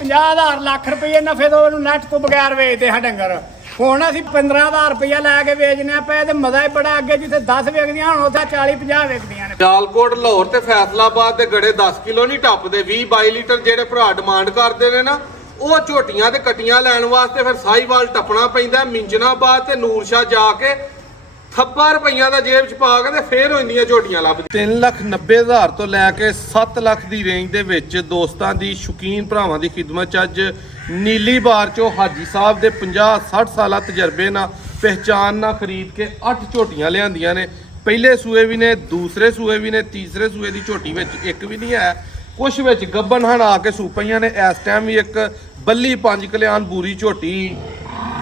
50,000 ਲੱਖ ਰੁਪਏ ਨਫੇ ਤੋਂ ਉਹਨੂੰ ਨੈਟ ਤੋਂ ਬਗੈਰ ਵੇਚਦੇ ਹਾਂ ਡੰਗਰ। ਹੁਣ ਅਸੀਂ 15,000 ਰੁਪਇਆ ਲੈ ਕੇ ਵੇਚਨੇ ਪਏ ਤੇ ਮਜ਼ਾ ਹੀ ਬੜਾ। ਅੱਗੇ ਜਿੱਥੇ 10 ਵਿਕਦੀਆਂ ਹੁਣ ਉੱਥੇ 40-50 ਵਿਕਦੀਆਂ ਨੇ। ਸਿਆਲਕੋਟ, ਲਾਹੌਰ ਤੇ ਫੈਸਲਾਬਾਦ ਦੇ ਗੜੇ 10 ਕਿਲੋ ਨਹੀਂ ਟੱਪਦੇ। 20-22 ਲੀਟਰ ਜਿਹੜੇ ਭਰਾ ਡਿਮਾਂਡ ਕਰਦੇ ਨੇ ਨਾ, ਉਹ ਝੋਟੀਆਂ ਤੇ ਕਟੀਆਂ ਲੈਣ ਵਾਸਤੇ ਫਿਰ ਸਾਹੀਵਾਲ ਟੱਪਣਾ ਪੈਂਦਾ। ਮਿੰਜਨਾਬਾਦ ਤੇ ਨੂਰਸ਼ਾਹ ਜਾ ਕੇ ਥੱਪਾ ਰੁਪਈਆ ਦਾ ਜੇਬ ਚ ਪਾ ਕੇ ਤੇ ਫੇਰ ਹੋ ਜਾਂਦੀਆਂ ਝੋਟੀਆਂ ਲੱਭਦੀਆਂ। 3,90,000 ਤੋਂ ਲੈ ਕੇ 7 ਲੱਖ ਦੀ ਰੇਂਜ ਦੇ ਵਿੱਚ ਦੋਸਤਾਂ ਦੀ ਸ਼ੌਕੀਨ ਭਰਾਵਾਂ ਦੀ ਖਿਦਮਤ ਚ ਅੱਜ ਨੀਲੀ ਬਾਰ ਚੋਂ ਹਾਜੀ ਸਾਹਿਬ ਦੇ 50-60 ਸਾਲਾ ਤਜਰਬੇ ਨਾਲ ਪਹਿਚਾਨ ਨਾਲ ਖਰੀਦ ਕੇ 8 ਝੋਟੀਆਂ ਲਿਆਂਦੀਆਂ ਨੇ। ਪਹਿਲੇ ਸੂਏ ਵੀ ਨੇ, ਦੂਸਰੇ ਸੂਏ ਵੀ ਨੇ, ਤੀਸਰੇ ਸੂਏ ਦੀ ਝੋਟੀ ਵਿੱਚ ਇੱਕ ਵੀ ਨਹੀਂ ਹੈ। ਕੁਛ ਵਿੱਚ ਗੱਬਨ ਹਣ ਆ ਕੇ ਸੂਪਈਆਂ ਨੇ। ਇਸ ਟਾਈਮ ਵੀ ਇੱਕ ਬੱਲੀ 5 ਕਲਿਆਣ ਬੂਰੀ ਝੋਟੀ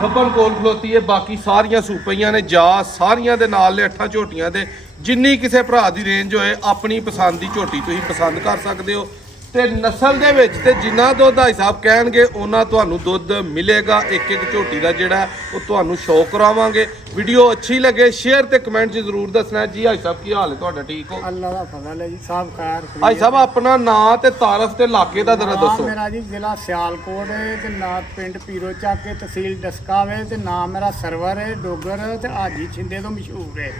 ਗੱਬਨ ਕੋਲ ਖਲੋਤੀ ਹੈ। ਬਾਕੀ ਸਾਰੀਆਂ ਸੂਪਈਆਂ ਨੇ। ਜਾ ਸਾਰੀਆਂ ਦੇ ਨਾਲ ਨੇ 8 ਝੋਟੀਆਂ ਦੇ। ਜਿੰਨੀ ਕਿਸੇ ਭਰਾ ਦੀ ਰੇਂਜ ਹੋਏ ਆਪਣੀ ਪਸੰਦ ਦੀ ਝੋਟੀ ਤੁਸੀਂ ਪਸੰਦ ਕਰ ਸਕਦੇ ਹੋ। ਤੇ ਨਸਲ ਦੇ ਵਿੱਚ ਤੇ ਜਿੰਨਾ ਦੁੱਧ ਭਾਈ ਸਾਹਿਬ ਕਹਿਣਗੇ ਉਹਨਾਂ ਤੁਹਾਨੂੰ ਦੁੱਧ ਮਿਲੇਗਾ। ਇੱਕ ਇੱਕ ਝੋਟੀ ਦਾ ਜਿਹੜਾ ਉਹ ਤੁਹਾਨੂੰ ਸ਼ੌਕ ਕਰਾਵਾਂਗੇ। ਵੀਡੀਓ ਅੱਛੀ ਲੱਗੇ ਸ਼ੇਅਰ ਤੇ ਕਮੈਂਟ 'ਚ ਜ਼ਰੂਰ ਦੱਸਣਾ ਜੀ। ਭਾਈ ਸਾਹਿਬ ਕੀ ਹਾਲ ਹੈ ਤੁਹਾਡਾ? ਠੀਕ ਹੋ? ਅੱਲਾ ਦਾ ਫਜ਼ਲ ਹੈ ਜੀ। ਸਾਹਿਬ ਖੈਰ। ਭਾਈ ਸਾਹਿਬ ਆਪਣਾ ਨਾਂ ਤੇ ਤਾਰਫ ਤੇ ਇਲਾਕੇ ਦਾ ਜ਼ਰਾ ਦੱਸੋ। ਮੇਰਾ ਜੀ ਜ਼ਿਲ੍ਹਾ ਸਿਆਲਕੋਟ ਹੈ ਤੇ ਨਾਂ ਪਿੰਡ ਪੀਰੋ ਚੱਕ ਕੇ ਤਹਿਸੀਲ ਡਸਕਾਵੇ ਤੇ ਨਾਮ ਮੇਰਾ ਸਰਵਰ ਹੈ ਡੋਗਰ ਤੇ ਹਾਜੀ ਛਿੰਦੇ ਤੋਂ ਮਸ਼ਹੂਰ ਹੈ।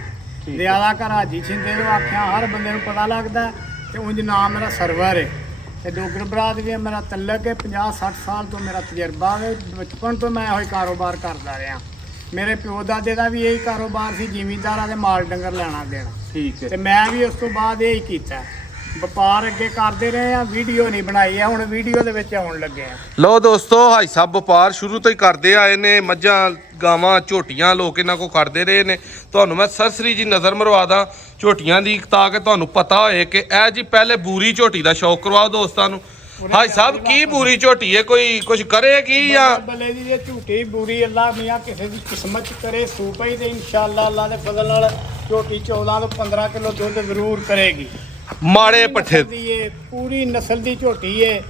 ਜ਼ਿਆਦਾ ਘਰ ਹਾਜੀ ਛਿੰਦੇ ਤੋਂ ਆਖਿਆ ਹਰ ਬੰਦੇ ਨੂੰ ਪਤਾ ਲੱਗਦਾ ਤੇ ਉਂਝ ਨਾਮ ਮੇਰਾ ਸਰਵਰ ਹੈ ਤੇ ਡੋਗਰ ਬਰਾਦ ਵੀ ਮੇਰਾ ਤਲਕ ਹੈ। 50-60 ਸਾਲ ਤੋਂ ਮੇਰਾ ਤਜਰਬਾ ਹੈ। ਬਚਪਨ ਤੋਂ ਮੈਂ ਇਹੋ ਕਾਰੋਬਾਰ ਕਰਦਾ ਰਿਹਾ। ਮੇਰੇ ਪਿਓ ਦਾਦੇ ਦਾ ਵੀ ਇਹੀ ਕਾਰੋਬਾਰ ਸੀ, ਜ਼ਿਮੀਂਦਾਰਾਂ ਦੇ ਮਾਲ ਡੰਗਰ ਲੈਣਾ ਦੇਣਾ। ਠੀਕ ਹੈ। ਤੇ ਮੈਂ ਵੀ ਉਸ ਤੋਂ ਬਾਅਦ ਇਹੀ ਕੀਤਾ। ਵਪਾਰ ਅੱਗੇ ਕਰਦੇ ਰਹੇ ਆ। ਵੀਡੀਓ ਨਹੀਂ ਬਣਾਈ ਆ, ਹੁਣ ਵੀਡੀਓ ਦੇ ਵਿੱਚ ਆਉਣ ਲੱਗੇ ਆ। ਲੋ ਦੋਸਤੋ, ਹਾਈ ਸਾਹਿਬ ਵਪਾਰ ਸ਼ੁਰੂ ਤੋਂ ਹੀ ਕਰਦੇ ਆਏ ਨੇ। ਮੱਝਾਂ, ਗਾਵਾਂ, ਝੋਟੀਆਂ ਲੋਕ ਇਹਨਾਂ ਕੋ ਕਰਦੇ ਰਹੇ ਨੇ। ਤੁਹਾਨੂੰ ਮੈਂ ਸਰਸਰੀ ਜੀ ਨਜ਼ਰ ਮਰਵਾ ਦਾਂ ਝੋਟੀਆਂ ਦੀ ਤਾਂ ਕਿ ਤੁਹਾਨੂੰ ਪਤਾ ਹੋਏ ਕਿ ਇਹ ਜੀ ਪਹਿਲੇ ਬੂਰੀ ਝੋਟੀ ਦਾ ਸ਼ੌਕ ਕਰਵਾਓ ਦੋਸਤਾਂ ਨੂੰ। ਹਾਈ ਸਾਹਿਬ ਕੀ ਬੂਰੀ ਝੋਟੀ ਹੈ? ਕੋਈ ਕੁਝ ਕਰੇਗੀ ਜਾਂ ਬੱਲੇ ਦੀ ਇਹ ਝੂਠੀ ਬੂਰੀ ਅੱਲਾ ਮੀਆਂ ਕਿਸੇ ਦੀ ਕਿਸਮਤ ਚ ਕਰੇ ਸੂਪਈ ਤੇ ਇਨਸ਼ਾਅੱਲਾ ਅੱਲਾ ਦੇ ਫਜ਼ਲ ਨਾਲ ਝੋਟੀ 14 ਤੋਂ 15 ਕਿਲੋ ਦੁੱਧ ਜ਼ਰੂਰ ਕਰੇਗੀ। ਮਾੜੇ ਪੱਠੇ ਦੀ ਇਹ ਪੂਰੀ ਨਸਲ ਦੀ ਝੋਟੀ ਹੈ।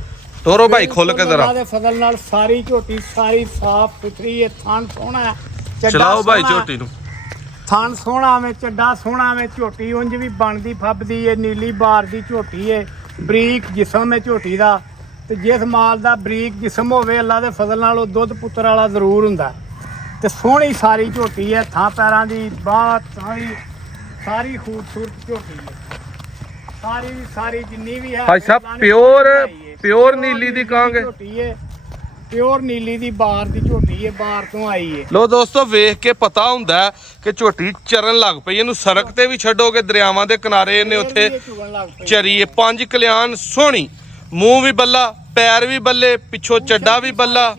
ਤੋਰੋ ਭਾਈ ਖੁੱਲ ਕੇ ਜ਼ਰਾ। ਅੱਲਾ ਦੇ ਫਜ਼ਲ ਨਾਲ ਸਾਰੀ ਝੋਟੀ ਸਾਰੀ ਸਾਫ ਸੁਥਰੀ ਹੈ। ਥਣ ਸੋਹਣਾ, ਚਲਾਓ ਭਾਈ ਝੋਟੀ ਨੂੰ। ਥਣ ਸੋਹਣਾ ਵੇ, ਚੱਡਾ ਸੋਹਣਾ ਵੇ। ਝੋਟੀ ਉਂਝ ਵੀ ਬਣਦੀ ਫੱਬਦੀ ਏ। ਨੀਲੀ ਬਾਰ ਦੀ ਝੋਟੀ ਏ। ਬਰੀਕ ਜਿਸਮ ਹੈ ਝੋਟੀ ਦਾ ਤੇ ਜਿਸ ਮਾਲ ਦਾ ਬਰੀਕ ਜਿਸਮ ਹੋਵੇ ਅੱਲਾ ਦੇ ਫਜ਼ਲ ਨਾਲ ਉਹ ਦੁੱਧ ਪੁੱਤਰ ਵਾਲਾ ਜ਼ਰੂਰ ਹੁੰਦਾ ਤੇ ਸੋਹਣੀ ਸਾਰੀ ਝੋਟੀ ਹੈ। ਥਾਂ ਪੈਰਾਂ ਦੀ ਬਾਤ ਸਾਰੀ ਖੂਬਸੂਰਤ ਝੋਟੀ ਹੈ। ਸਾਰੀ ਜਿੰਨੀ ਵੀ ਹੈ ਭਾਈ ਸਾਹਿਬ ਪਿਓਰ ਨੀਲੀ ਦੀ ਕਹਾਂਗੇ। ਝੋਟੀ ਹੈ ਪਿਓਰ ਨੀਲੀ ਦੀ ਬਾਰ ਦੀ ਝੋਟੀ ਹੈ। ਬਾਰ ਤੋਂ ਆਈ ਹੈ। ਲੋ ਦੋਸਤੋ, ਵੇਖ ਕੇ ਪਤਾ ਹੁੰਦਾ ਕਿ ਝੋਟੀ ਚਰਨ ਲੱਗ ਪਈ। ਇਹਨੂੰ ਸੜਕ ਤੇ ਵੀ ਛੱਡੋਗੇ, ਦਰਿਆਵਾਂ ਦੇ ਕਿਨਾਰੇ ਇਹਨੇ ਉੱਥੇ ਚਰੀ। 5 ਕਲਿਆਣ ਸੋਹਣੀ, ਮੂੰਹ ਵੀ ਬੱਲਾ, ਪੈਰ ਵੀ ਬੱਲੇ, ਪਿੱਛੋਂ ਚੱਡਾ ਵੀ ਬੱਲਾ,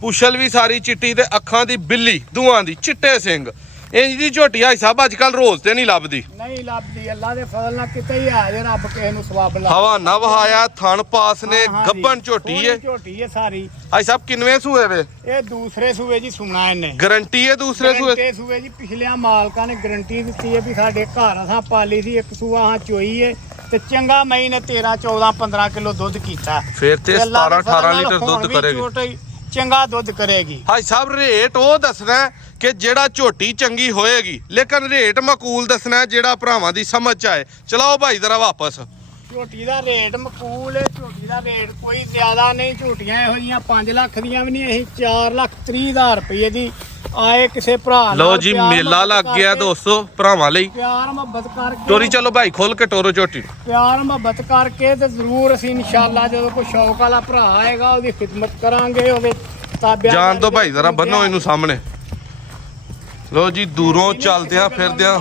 ਪੁਛਲ ਵੀ ਸਾਰੀ ਚਿੱਟੀ ਤੇ ਅੱਖਾਂ ਦੀ ਬਿੱਲੀ ਦੋਹਾਂ ਦੀ ਚਿੱਟੇ ਸਿੰਘ। ਇੰਜ ਦੀ ਝੋਟੀ ਹਾਈ ਸਾਹਿਬ ਅੱਜ ਕੱਲ ਰੋਜ਼ ਤੇ ਨਹੀਂ ਲੱਭਦੀ। ਨਹੀਂ ਲੱਭਦੀ ਅੱਲਾ ਦੇ ਫਜ਼ਲ ਨਾਲ। ਕਿਤੇ ਹੀ ਆ ਜੇ ਰੱਬ ਕਿਸੇ ਨੂੰ ਸਵਾਬ ਲਾ। ਹਵਾ ਨਾ ਵਹਾਇਆ, ਥਣ ਪਾਸ ਨੇ, ਗੱਬਨ ਝੋਟੀ ਏ। ਝੋਟੀ ਏ ਸਾਰੀ। ਹਾਈ ਸਾਹਿਬ ਕਿੰਨਵੇਂ ਸੂਏ ਵੇ? ਇਹ ਦੂਸਰੇ ਸੂਏ ਜੀ ਸੁਣਾ ਇਹਨੇ। ਗਰੰਟੀ ਹੈ ਦੂਸਰੇ ਸੂਏ ਜੀ। ਪਿਛਲਿਆਂ ਮਾਲਕਾਂ ਨੇ ਗਰੰਟੀ ਦਿੱਤੀ ਹੈ ਵੀ ਸਾਡੇ ਘਰ ਅਸਾਂ ਪਾਲੀ ਸੀ। ਇੱਕ ਸੂਆ ਹਾਂ ਚੋਈ ਏ ਤੇ ਚੰਗਾ ਮਈ ਨੇ 13, 14, 15 ਕਿਲੋ ਦੁੱਧ ਕੀਤਾ। ਫਿਰ ਤੇ 17, 18 ਲੀਟਰ ਦੁੱਧ ਕਰੇਗੀ। ਚੰਗਾ ਦੁੱਧ ਕਰੇਗੀ। ਹਾਈ ਸਾਹਿਬ ਰੇਟ ਉਹ ਦੱਸਣਾ ਕਿ ਜਿਹੜਾ ਝੋਟੀ ਚੰਗੀ ਹੋਏਗੀ, ਲੇਕਿਨ ਰੇਟ ਮਕੂਲ ਦੱਸਣਾ ਜਿਹੜਾ ਭਰਾਵਾਂ ਦੀ ਸਮਝ ਚ ਆਏ। ਚਲਾਓ ਭਾਈ ਜ਼ਰਾ ਵਾਪਸ। ਝੋਟੀ ਦਾ ਰੇਟ ਮਕੂਲ ਹੈ। ਝੋਟੀ ਦਾ ਰੇਟ ਕੋਈ ਜ਼ਿਆਦਾ ਨਹੀਂ। ਝੋਟੀਆਂ ਇਹੋ ਜਿਹੀਆਂ 5 ਲੱਖ ਦੀਆਂ ਵੀ ਨਹੀਂ। ਅਸੀਂ 4,30,000 ਰੁਪਏ ਦੀ ਆਏ ਕਿਸੇ ਭਰਾ ਨਾਲ। ਲਓ ਜੀ ਮੇਲਾ ਲੱਗ ਗਿਆ ਦੋਸਤੋ ਭਰਾਵਾਂ ਲਈ। ਪਿਆਰ ਮੁਹੱਬਤ ਕਰਕੇ ਟੋਰੀ ਚਲੋ ਭਾਈ ਖੋਲ ਕੇ ਟੋਰੋ ਝੋਟੀ। ਪਿਆਰ ਮੁਹੱਬਤ ਕਰਕੇ ਤੇ ਜ਼ਰੂਰ ਅਸੀਂ ਇਨਸ਼ਾਅੱਲਾ ਜਦੋਂ ਕੋਈ ਸ਼ੌਕ ਵਾਲਾ ਭਰਾ ਆਏਗਾ ਉਹਦੀ ਖਿਦਮਤ ਕਰਾਂਗੇ। ਉਹਦੇ ਤਾਬਿਆਂ ਜਾਣ ਦੋ ਭਾਈ ਜ਼ਰਾ ਬੰਨੋ ਇਹਨੂੰ ਸਾਹਮਣੇ। ਲੋ ਜੀ ਦੂਰੋਂ ਚੱਲਦਿਆਂ ਫਿਰਦਿਆਂ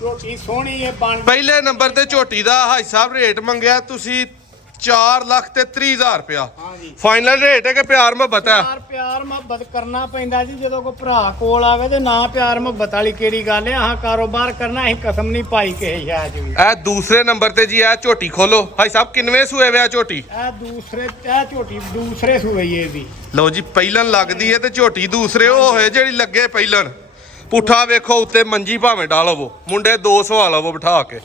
ਝੋਟੀ ਸੋਹਣੀ ਹੈ। ਪਹਿਲੇ ਨੰਬਰ ਤੇ ਝੋਟੀ ਦਾ ਹਾਈ ਸਾਹਿਬ ਰੇਟ ਮੰਗਿਆ ਤੁਸੀਂ 4,30,000 ਰੁਪਇਆ। ਫਾਈਨਲ ਰੇਟ ਹੈ ਕਿ ਪਿਆਰ ਮੁਹੱਬਤ ਹੈ? ਪਿਆਰ ਮੁਹੱਬਤ ਕਰਨਾ ਪੈਂਦਾ ਜੀ ਜਦੋਂ ਕੋਈ ਭਰਾ ਕੋਲ ਆਵੇ ਤੇ ਨਾ ਪਿਆਰ ਮੁਹੱਬਤ ਵਾਲੀ ਕਿਹੜੀ ਗੱਲ ਹੈ। ਆਹ ਕਾਰੋਬਾਰ ਕਰਨਾ ਅਸੀਂ ਕਸਮ ਨਹੀਂ ਪਾਈ ਕਿਸੇ ਸ਼ਾਇਦ ਵੀ। ਇਹ ਦੂਸਰੇ ਨੰਬਰ ਤੇ ਜੀ ਇਹ ਝੋਟੀ ਖੋਲੋ। ਭਾਈ ਸਾਹਿਬ ਕਿੰਨਵੇਂ ਸੂਏ ਵੇ ਝੋਟੀ? ਇਹ ਝੋਟੀ ਦੂਸਰੇ ਸੂਏ ਇਹਦੀ। ਲਓ ਜੀ ਪਹਿਲਣ ਲੱਗਦੀ ਹੈ ਤੇ ਝੋਟੀ ਦੂਸਰੇ ਉਹ ਹੋਏ ਜਿਹੜੀ ਲੱਗੇ ਪਹਿਲਣ। ਪੁੱਠਾ ਵੇਖੋ ਉੱਤੇ ਮੰਜੀ ਭਾਵੇਂ ਡਾਲਵੋ, ਮੁੰਡੇ 2 ਸਵਾ ਲਵੋ ਬਿਠਾ ਕੇ।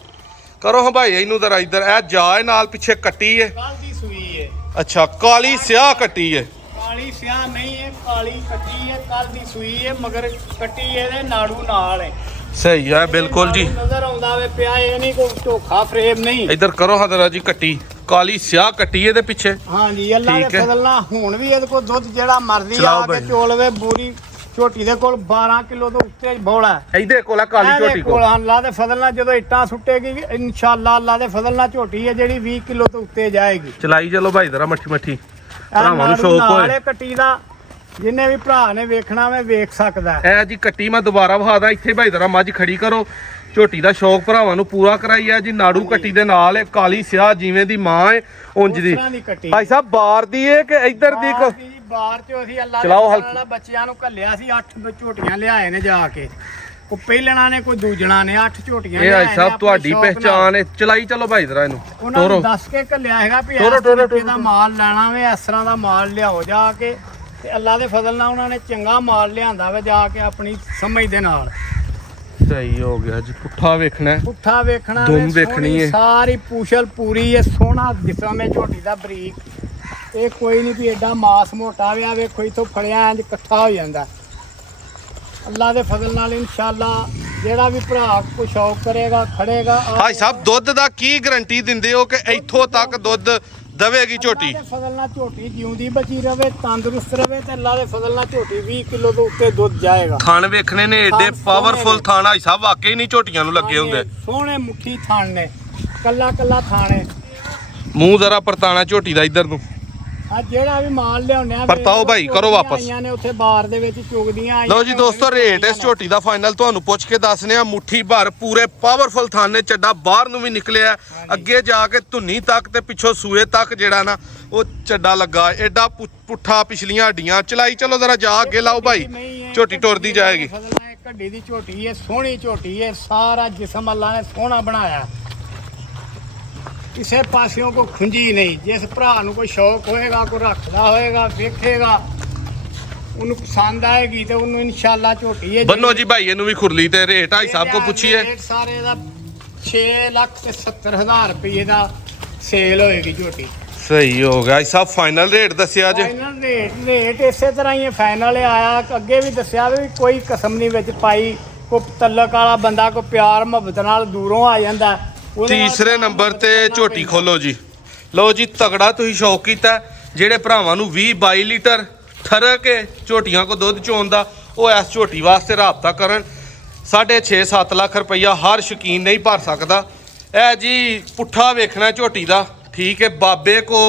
ਕਰੋ ਹਾਂ ਭਾਈ ਇਹਨੂੰ ਜ਼ਰਾ ਇੱਧਰ। ਇਹ ਜਾਏ ਨਾਲ ਪਿੱਛੇ ਕੱਟੀ ਏ। ਕੱਲ ਦੀ ਸੂਈ ਏ। ਅੱਛਾ ਕਾਲੀ ਸਿਆਹ ਕੱਟੀ ਏ। ਕਾਲੀ ਸਿਆਹ ਨਹੀਂ ਏ, ਕਾਲੀ ਕੱਟੀ ਏ। ਕੱਲ ਦੀ ਸੂਈ ਏ ਮਗਰ ਕੱਟੀ ਇਹਦੇ ਨਾੜੂ ਨਾਲ ਏ। ਸਹੀ ਹੈ ਬਿਲਕੁਲ ਜੀ। ਨਜ਼ਰ ਆਉਂਦਾ ਵੇ ਪਿਆ। ਇਹ ਨਹੀਂ ਕੋਈ ਧੋਖਾ ਫਰੇਮ ਨਹੀਂ। ਇੱਧਰ ਕਰੋ ਹਾਂ ਜ਼ਰਾ ਜੀ ਕੱਟੀ। ਕਾਲੀ ਸਿਆਹ ਕੱਟੀ ਇਹਦੇ ਪਿੱਛੇ। ਹਾਂਜੀ ਅੱਲਾ ਦੇ ਠੀਕ ਹੈ। ਫਜ਼ਲ ਨਾਲ ਹੁਣ ਵੀ ਇਹਦੇ ਕੋਲ ਦੁੱਧ ਜਿਹੜਾ ਮਰਜ਼ੀ ਚਲਾਓ ਆ ਕੇ ਭਾਈ। ਚੋਲਵੇ ਬੂਰੀ ਝੋਟੀ ਦੇ ਕੋਲ 12 ਕਿਲੋ ਤੋਂ ਉੱਤੇ ਬੋਲਾ ਇਹਦੇ ਕੋਲ ਆ ਕਾਲੀ ਝੋਟੀ ਕੋਲ। ਅੱਲਾ ਦੇ ਫਜ਼ਲ ਨਾਲ ਜਦੋਂ ਇੱਟਾਂ ਸੁੱਟੇਗੀ ਇਨਸ਼ਾਅੱਲਾ ਅੱਲਾ ਦੇ ਫਜ਼ਲ ਨਾਲ ਝੋਟੀ ਹੈ ਜਿਹੜੀ 20 ਕਿਲੋ ਤੋਂ ਉੱਤੇ ਜਾਏਗੀ। ਚਲਾਈ ਚਲੋ ਭਾਈ ਜ਼ਰਾ ਮੱਠੀ ਮੱਠੀ ਇਹ ਭਰਾਵਾਂ ਨੂੰ ਨਾੜੂ ਸ਼ੌਕ ਨਾਲ ਹੋਏ। ਇਹ ਕੱਟੀ ਦਾ ਜਿੰਨੇ ਵੀ ਭਰਾ ਨੇ ਵੇਖਣਾ ਵੇ ਵੇਖ ਸਕਦਾ। ਇਹ ਜੀ ਕੱਟੀ ਮੈਂ ਦੁਬਾਰਾ ਵਿਖਾਦਾ ਇੱਥੇ ਭਾਈ ਜ਼ਰਾ ਮੱਝ ਖੜੀ ਕਰੋ। ਝੋਟੀ ਦਾ ਸ਼ੌਕ ਭਰਾਵਾਂ ਨੂੰ ਪੂਰਾ ਕਰਾਈ ਆ ਜੀ। ਨਾੜੂ ਕੱਟੀ ਦੇ ਨਾਲ ਇਹ ਕਾਲੀ ਸਿਆਹ ਜਿਵੇਂ ਦੀ ਮਾਂ ਹੈ ਉਂਝ ਦੀ। ਉਸ ਤਰ੍ਹਾਂ ਦੀ ਕੱਟੀ ਭਾਈ ਸਾਹਿਬ ਬਾਰ ਦੀ ਏ ਕਿ ਇੱਧਰ ਦੀ ਬਾਹਰ ਦੀ ਜੀ, ਬਾਹਰ ਚੋਂ ਅਸੀਂ ਅੱਲਾ ਦੇ ਚਲਾਓ ਫਜ਼ਲ ਹਲਕੀ। ਨਾਲ ਬੱਚਿਆਂ ਨੂੰ ਘੱਲਿਆ ਸੀ 8 ਝੋਟੀਆਂ ਲਿਆਏ ਨੇ ਜਾ ਕੇ। ਕੋਈ ਪਹਿਲਣਾ ਨੇ ਕੋਈ ਦੂਜਣਾ ਨੇ 8 ਝੋਟੀਆਂ ਇਹ ਲਿਆਏ ਭਾਈ ਨੇ ਸਾਹਿਬ ਆਪਣੇ ਤੁਹਾਡੀ ਸ਼ੌਕ ਨਾਲ। ਪਹਿਚਾਨ ਹੈ। ਚਲਾਈ ਚਲੋ ਭਾਈ ਜ਼ਰਾ ਇਹਨੂੰ ਉਹਨਾਂ ਨੂੰ ਤੋਰੋ। ਦੱਸ ਕੇ ਘੱਲਿਆ ਹੈਗਾ ਵੀ ਤੋਰੋ, ਇਸ ਤੋਰੋ, ਤਰੀਕੇ ਦਾ ਮਾਲ ਲੈਣਾ ਵੇ ਇਸ ਤਰ੍ਹਾਂ ਦਾ ਮਾਲ ਲਿਆਓ ਜਾ ਕੇ। ਤੇ ਅੱਲਾ ਦੇ ਫਜ਼ਲ ਨਾਲ ਉਹਨਾਂ ਨੇ ਚੰਗਾ ਮਾਲ ਲਿਆਂਦਾ ਵੇ ਜਾ ਕੇ ਆਪਣੀ ਸਮਝ ਦੇ ਨਾਲ। ਸਹੀ ਹੋ ਗਿਆ ਜੀ। ਪੁੱਠਾ ਵੇਖਣਾ ਹੈ। ਪੁੱਠਾ ਵੇਖਣਾ ਦੁਮ ਵੇ, ਵੇਖਣੀ ਸੋਹਣੀ ਹੈ। ਸਾਰੀ ਪੂਛਲ ਪੂਰੀ ਹੈ ਸੋਹਣਾ ਜਿਸਮ ਹੈ ਝੋਟੀ ਦਾ ਬਰੀਕ। ਇਹ ਕੋਈ ਨਹੀਂ ਵੀ ਐਡਾ ਮਾਸ ਮੋਟਾ ਵਿਆ ਵੇਖੋ ਇਥੋਂ ਫੜਿਆ ਇੰਜ ਇਕੱਠਾ ਹੋ ਜਾਂਦਾ। ਅੱਲਾ ਦੇ ਫਜ਼ਲ ਨਾਲ ਇਨਸ਼ਾਅੱਲਾ ਜਿਹੜਾ ਵੀ ਭਰਾ ਕੋ ਸ਼ੌਕ ਕਰੇਗਾ ਖੜੇਗਾ। ਭਾਈ ਸਾਹਿਬ ਦੁੱਧ ਦਾ ਕੀ ਗਾਰੰਟੀ ਦਿੰਦੇ ਹੋ ਕਿ ਇੱਥੋਂ ਤੱਕ ਦੁੱਧ ਦਵੇਗੀ ਝੋਟੀ? ਅੱਲਾ ਦੇ ਫਜ਼ਲ ਨਾਲ ਝੋਟੀ ਜਿਉਂਦੀ ਬਚੀ ਰਵੇ ਤੰਦਰੁਸਤ ਰਵੇ ਤੇ ਅੱਲਾ ਦੇ ਫਜ਼ਲ ਨਾਲ ਝੋਟੀ 20 ਕਿਲੋ ਤੋਂ ਉੱਤੇ ਦੁੱਧ ਜਾਏਗਾ। ਥਣ ਵੇਖਣੇ ਨੇ ਏਡੇ ਥਣ ਪਾਵਰਫੁਲ ਸੋਹਣੇ ਥਣ ਭਾਈ ਸਾਹਿਬ ਵਾਕਈ ਨਹੀਂ ਝੋਟੀਆਂ ਨੂੰ ਲੱਗੇ ਹੁੰਦੇ। ਸੋਹਣੇ ਮੁੱਠੀ ਥਣ ਨੇ ਕੱਲਾ ਕੱਲਾ ਥਾਣੇ। ਮੂੰਹ ਜ਼ਰਾ ਪਰਤਾਣਾ ਝੋਟੀ ਦਾ ਇੱਧਰ ਨੂੰ। ਆ ਜਿਹੜਾ ਵੀ ਮਾਲ ਲਿਆਉਂਦੇ ਆ ਪਰਤਾਓ ਭਾਈ, ਕਰੋ ਵਾਪਸ। ਆਈਆਂ ਨੇ ਉੱਥੇ ਬਾਰ ਦੇ ਵਿੱਚ ਚੁਗਦੀਆਂ ਆਈਆਂ ਲਓ ਜੀ ਦੋਸਤੋ ਰੇਟ ਇਸ ਝੋਟੀ ਦਾ ਫਾਈਨਲ ਤੁਹਾਨੂੰ ਪੁੱਛ ਕੇ ਦੱਸਨੇ ਆ। ਮੁੱਠੀ ਭਰ ਪੂਰੇ ਪਾਵਰਫੁਲ ਥਾਨੇ ਚੱਡਾ ਬਾਹਰ ਨੂੰ ਵੀ ਨਿਕਲਿਆ। ਅੱਗੇ ਜਾ ਕੇ ਧੁੰਨੀ ਤੱਕ ਤੇ ਪਿੱਛੋਂ ਸੂਏ ਤੱਕ ਜਿਹੜਾ ਨਾ ਉਹ ਚੱਡਾ ਲੱਗਾ। ਐਡਾ ਪੁੱਠਾ ਪਿਛਲੀਆਂ ਹੱਡੀਆਂ। ਚਲਾਈ ਚਲੋ ਜ਼ਰਾ ਜਾ ਅੱਗੇ ਲਾਓ ਭਾਈ। ਝੋਟੀ ਟੁਰਦੀ ਜਾਏਗੀ। ਕੱਢੀ ਦੀ ਝੋਟੀ ਹੈ ਸੋਹਣੀ ਝੋਟੀ ਹੈ ਸਾਰਾ ਜਿਸਮ ਅੱਲਾ ਨੇ ਸੋਹਣਾ ਬਣਾਇਆ। ਕਿਸੇ ਪਾਸਿਓਂ ਕੋਈ ਖੁੰਜੀ ਨਹੀਂ। ਜਿਸ ਭਰਾ ਨੂੰ ਕੋਈ ਸ਼ੌਕ ਹੋਏਗਾ ਕੋਈ ਰੱਖਦਾ ਹੋਏਗਾ ਵੇਖੇਗਾ ਉਹਨੂੰ ਪਸੰਦ ਆਏਗੀ ਤੇ ਉਹਨੂੰ ਇਨਸ਼ਾਅੱਲਾ ਝੋਟੀ ਹੈ ਬੰਨੋ ਜੀ ਭਾਈ ਇਹਨੂੰ ਵੀ ਖੁਰਲੀ ਤੇ ਰੇਟ ਭਾਈ ਸਾਹਿਬ ਕੋ ਪੁੱਛੀਏ। ਰੇਟ ਸਾਰੇ ਦਾ 6,70,000 ਰੁਪਏ ਦਾ ਸੇਲ ਹੋਏਗੀ ਝੋਟੀ। ਸਹੀ ਹੋ ਗਿਆ ਭਾਈ ਸਾਹਿਬ। ਫਾਈਨਲ ਰੇਟ ਦੱਸਿਆ ਜੇ। ਫਾਈਨਲ ਰੇਟ ਇਸੇ ਤਰ੍ਹਾਂ ਹੀ ਫਾਈਨਲ ਆਇਆ। ਅੱਗੇ ਵੀ ਦੱਸਿਆ ਵੀ ਕੋਈ ਕਸਮ ਨਹੀਂ ਵਿੱਚ ਪਾਈ। ਕੋਈ ਤਲਕ ਵਾਲਾ ਬੰਦਾ ਕੋਈ ਪਿਆਰ ਮੁਹੱਬਤ ਨਾਲ ਦੂਰੋਂ ਆ ਜਾਂਦਾ। ਉਹਦੇ ਨਾਲ ਤੀਸਰੇ ਨੰਬਰ ਤੇ ਝੋਟੀ ਖੋਲੋ ਜੀ। ਲਓ ਜੀ ਤਗੜਾ ਤੁਸੀਂ ਸ਼ੌਕ ਕੀਤਾ। ਜਿਹੜੇ ਭਰਾਵਾਂ ਨੂੰ 20-22 ਲੀਟਰ ਠਰਕ ਕੇ ਝੋਟੀਆਂ ਕੋ ਦੁੱਧ ਚੋਣ ਦਾ ਉਹ ਇਸ ਝੋਟੀ ਵਾਸਤੇ ਰਾਬਤਾ ਕਰਨ। 6.5-7 ਲੱਖ ਰੁਪਈਆ ਹਰ ਸ਼ੌਕੀਨ ਨਹੀਂ ਭਰ ਸਕਦਾ। ਇਹ ਜੀ ਪੁੱਠਾ ਵੇਖਣਾ ਝੋਟੀ ਦਾ। ਠੀਕ ਹੈ ਬਾਬੇ ਕੋ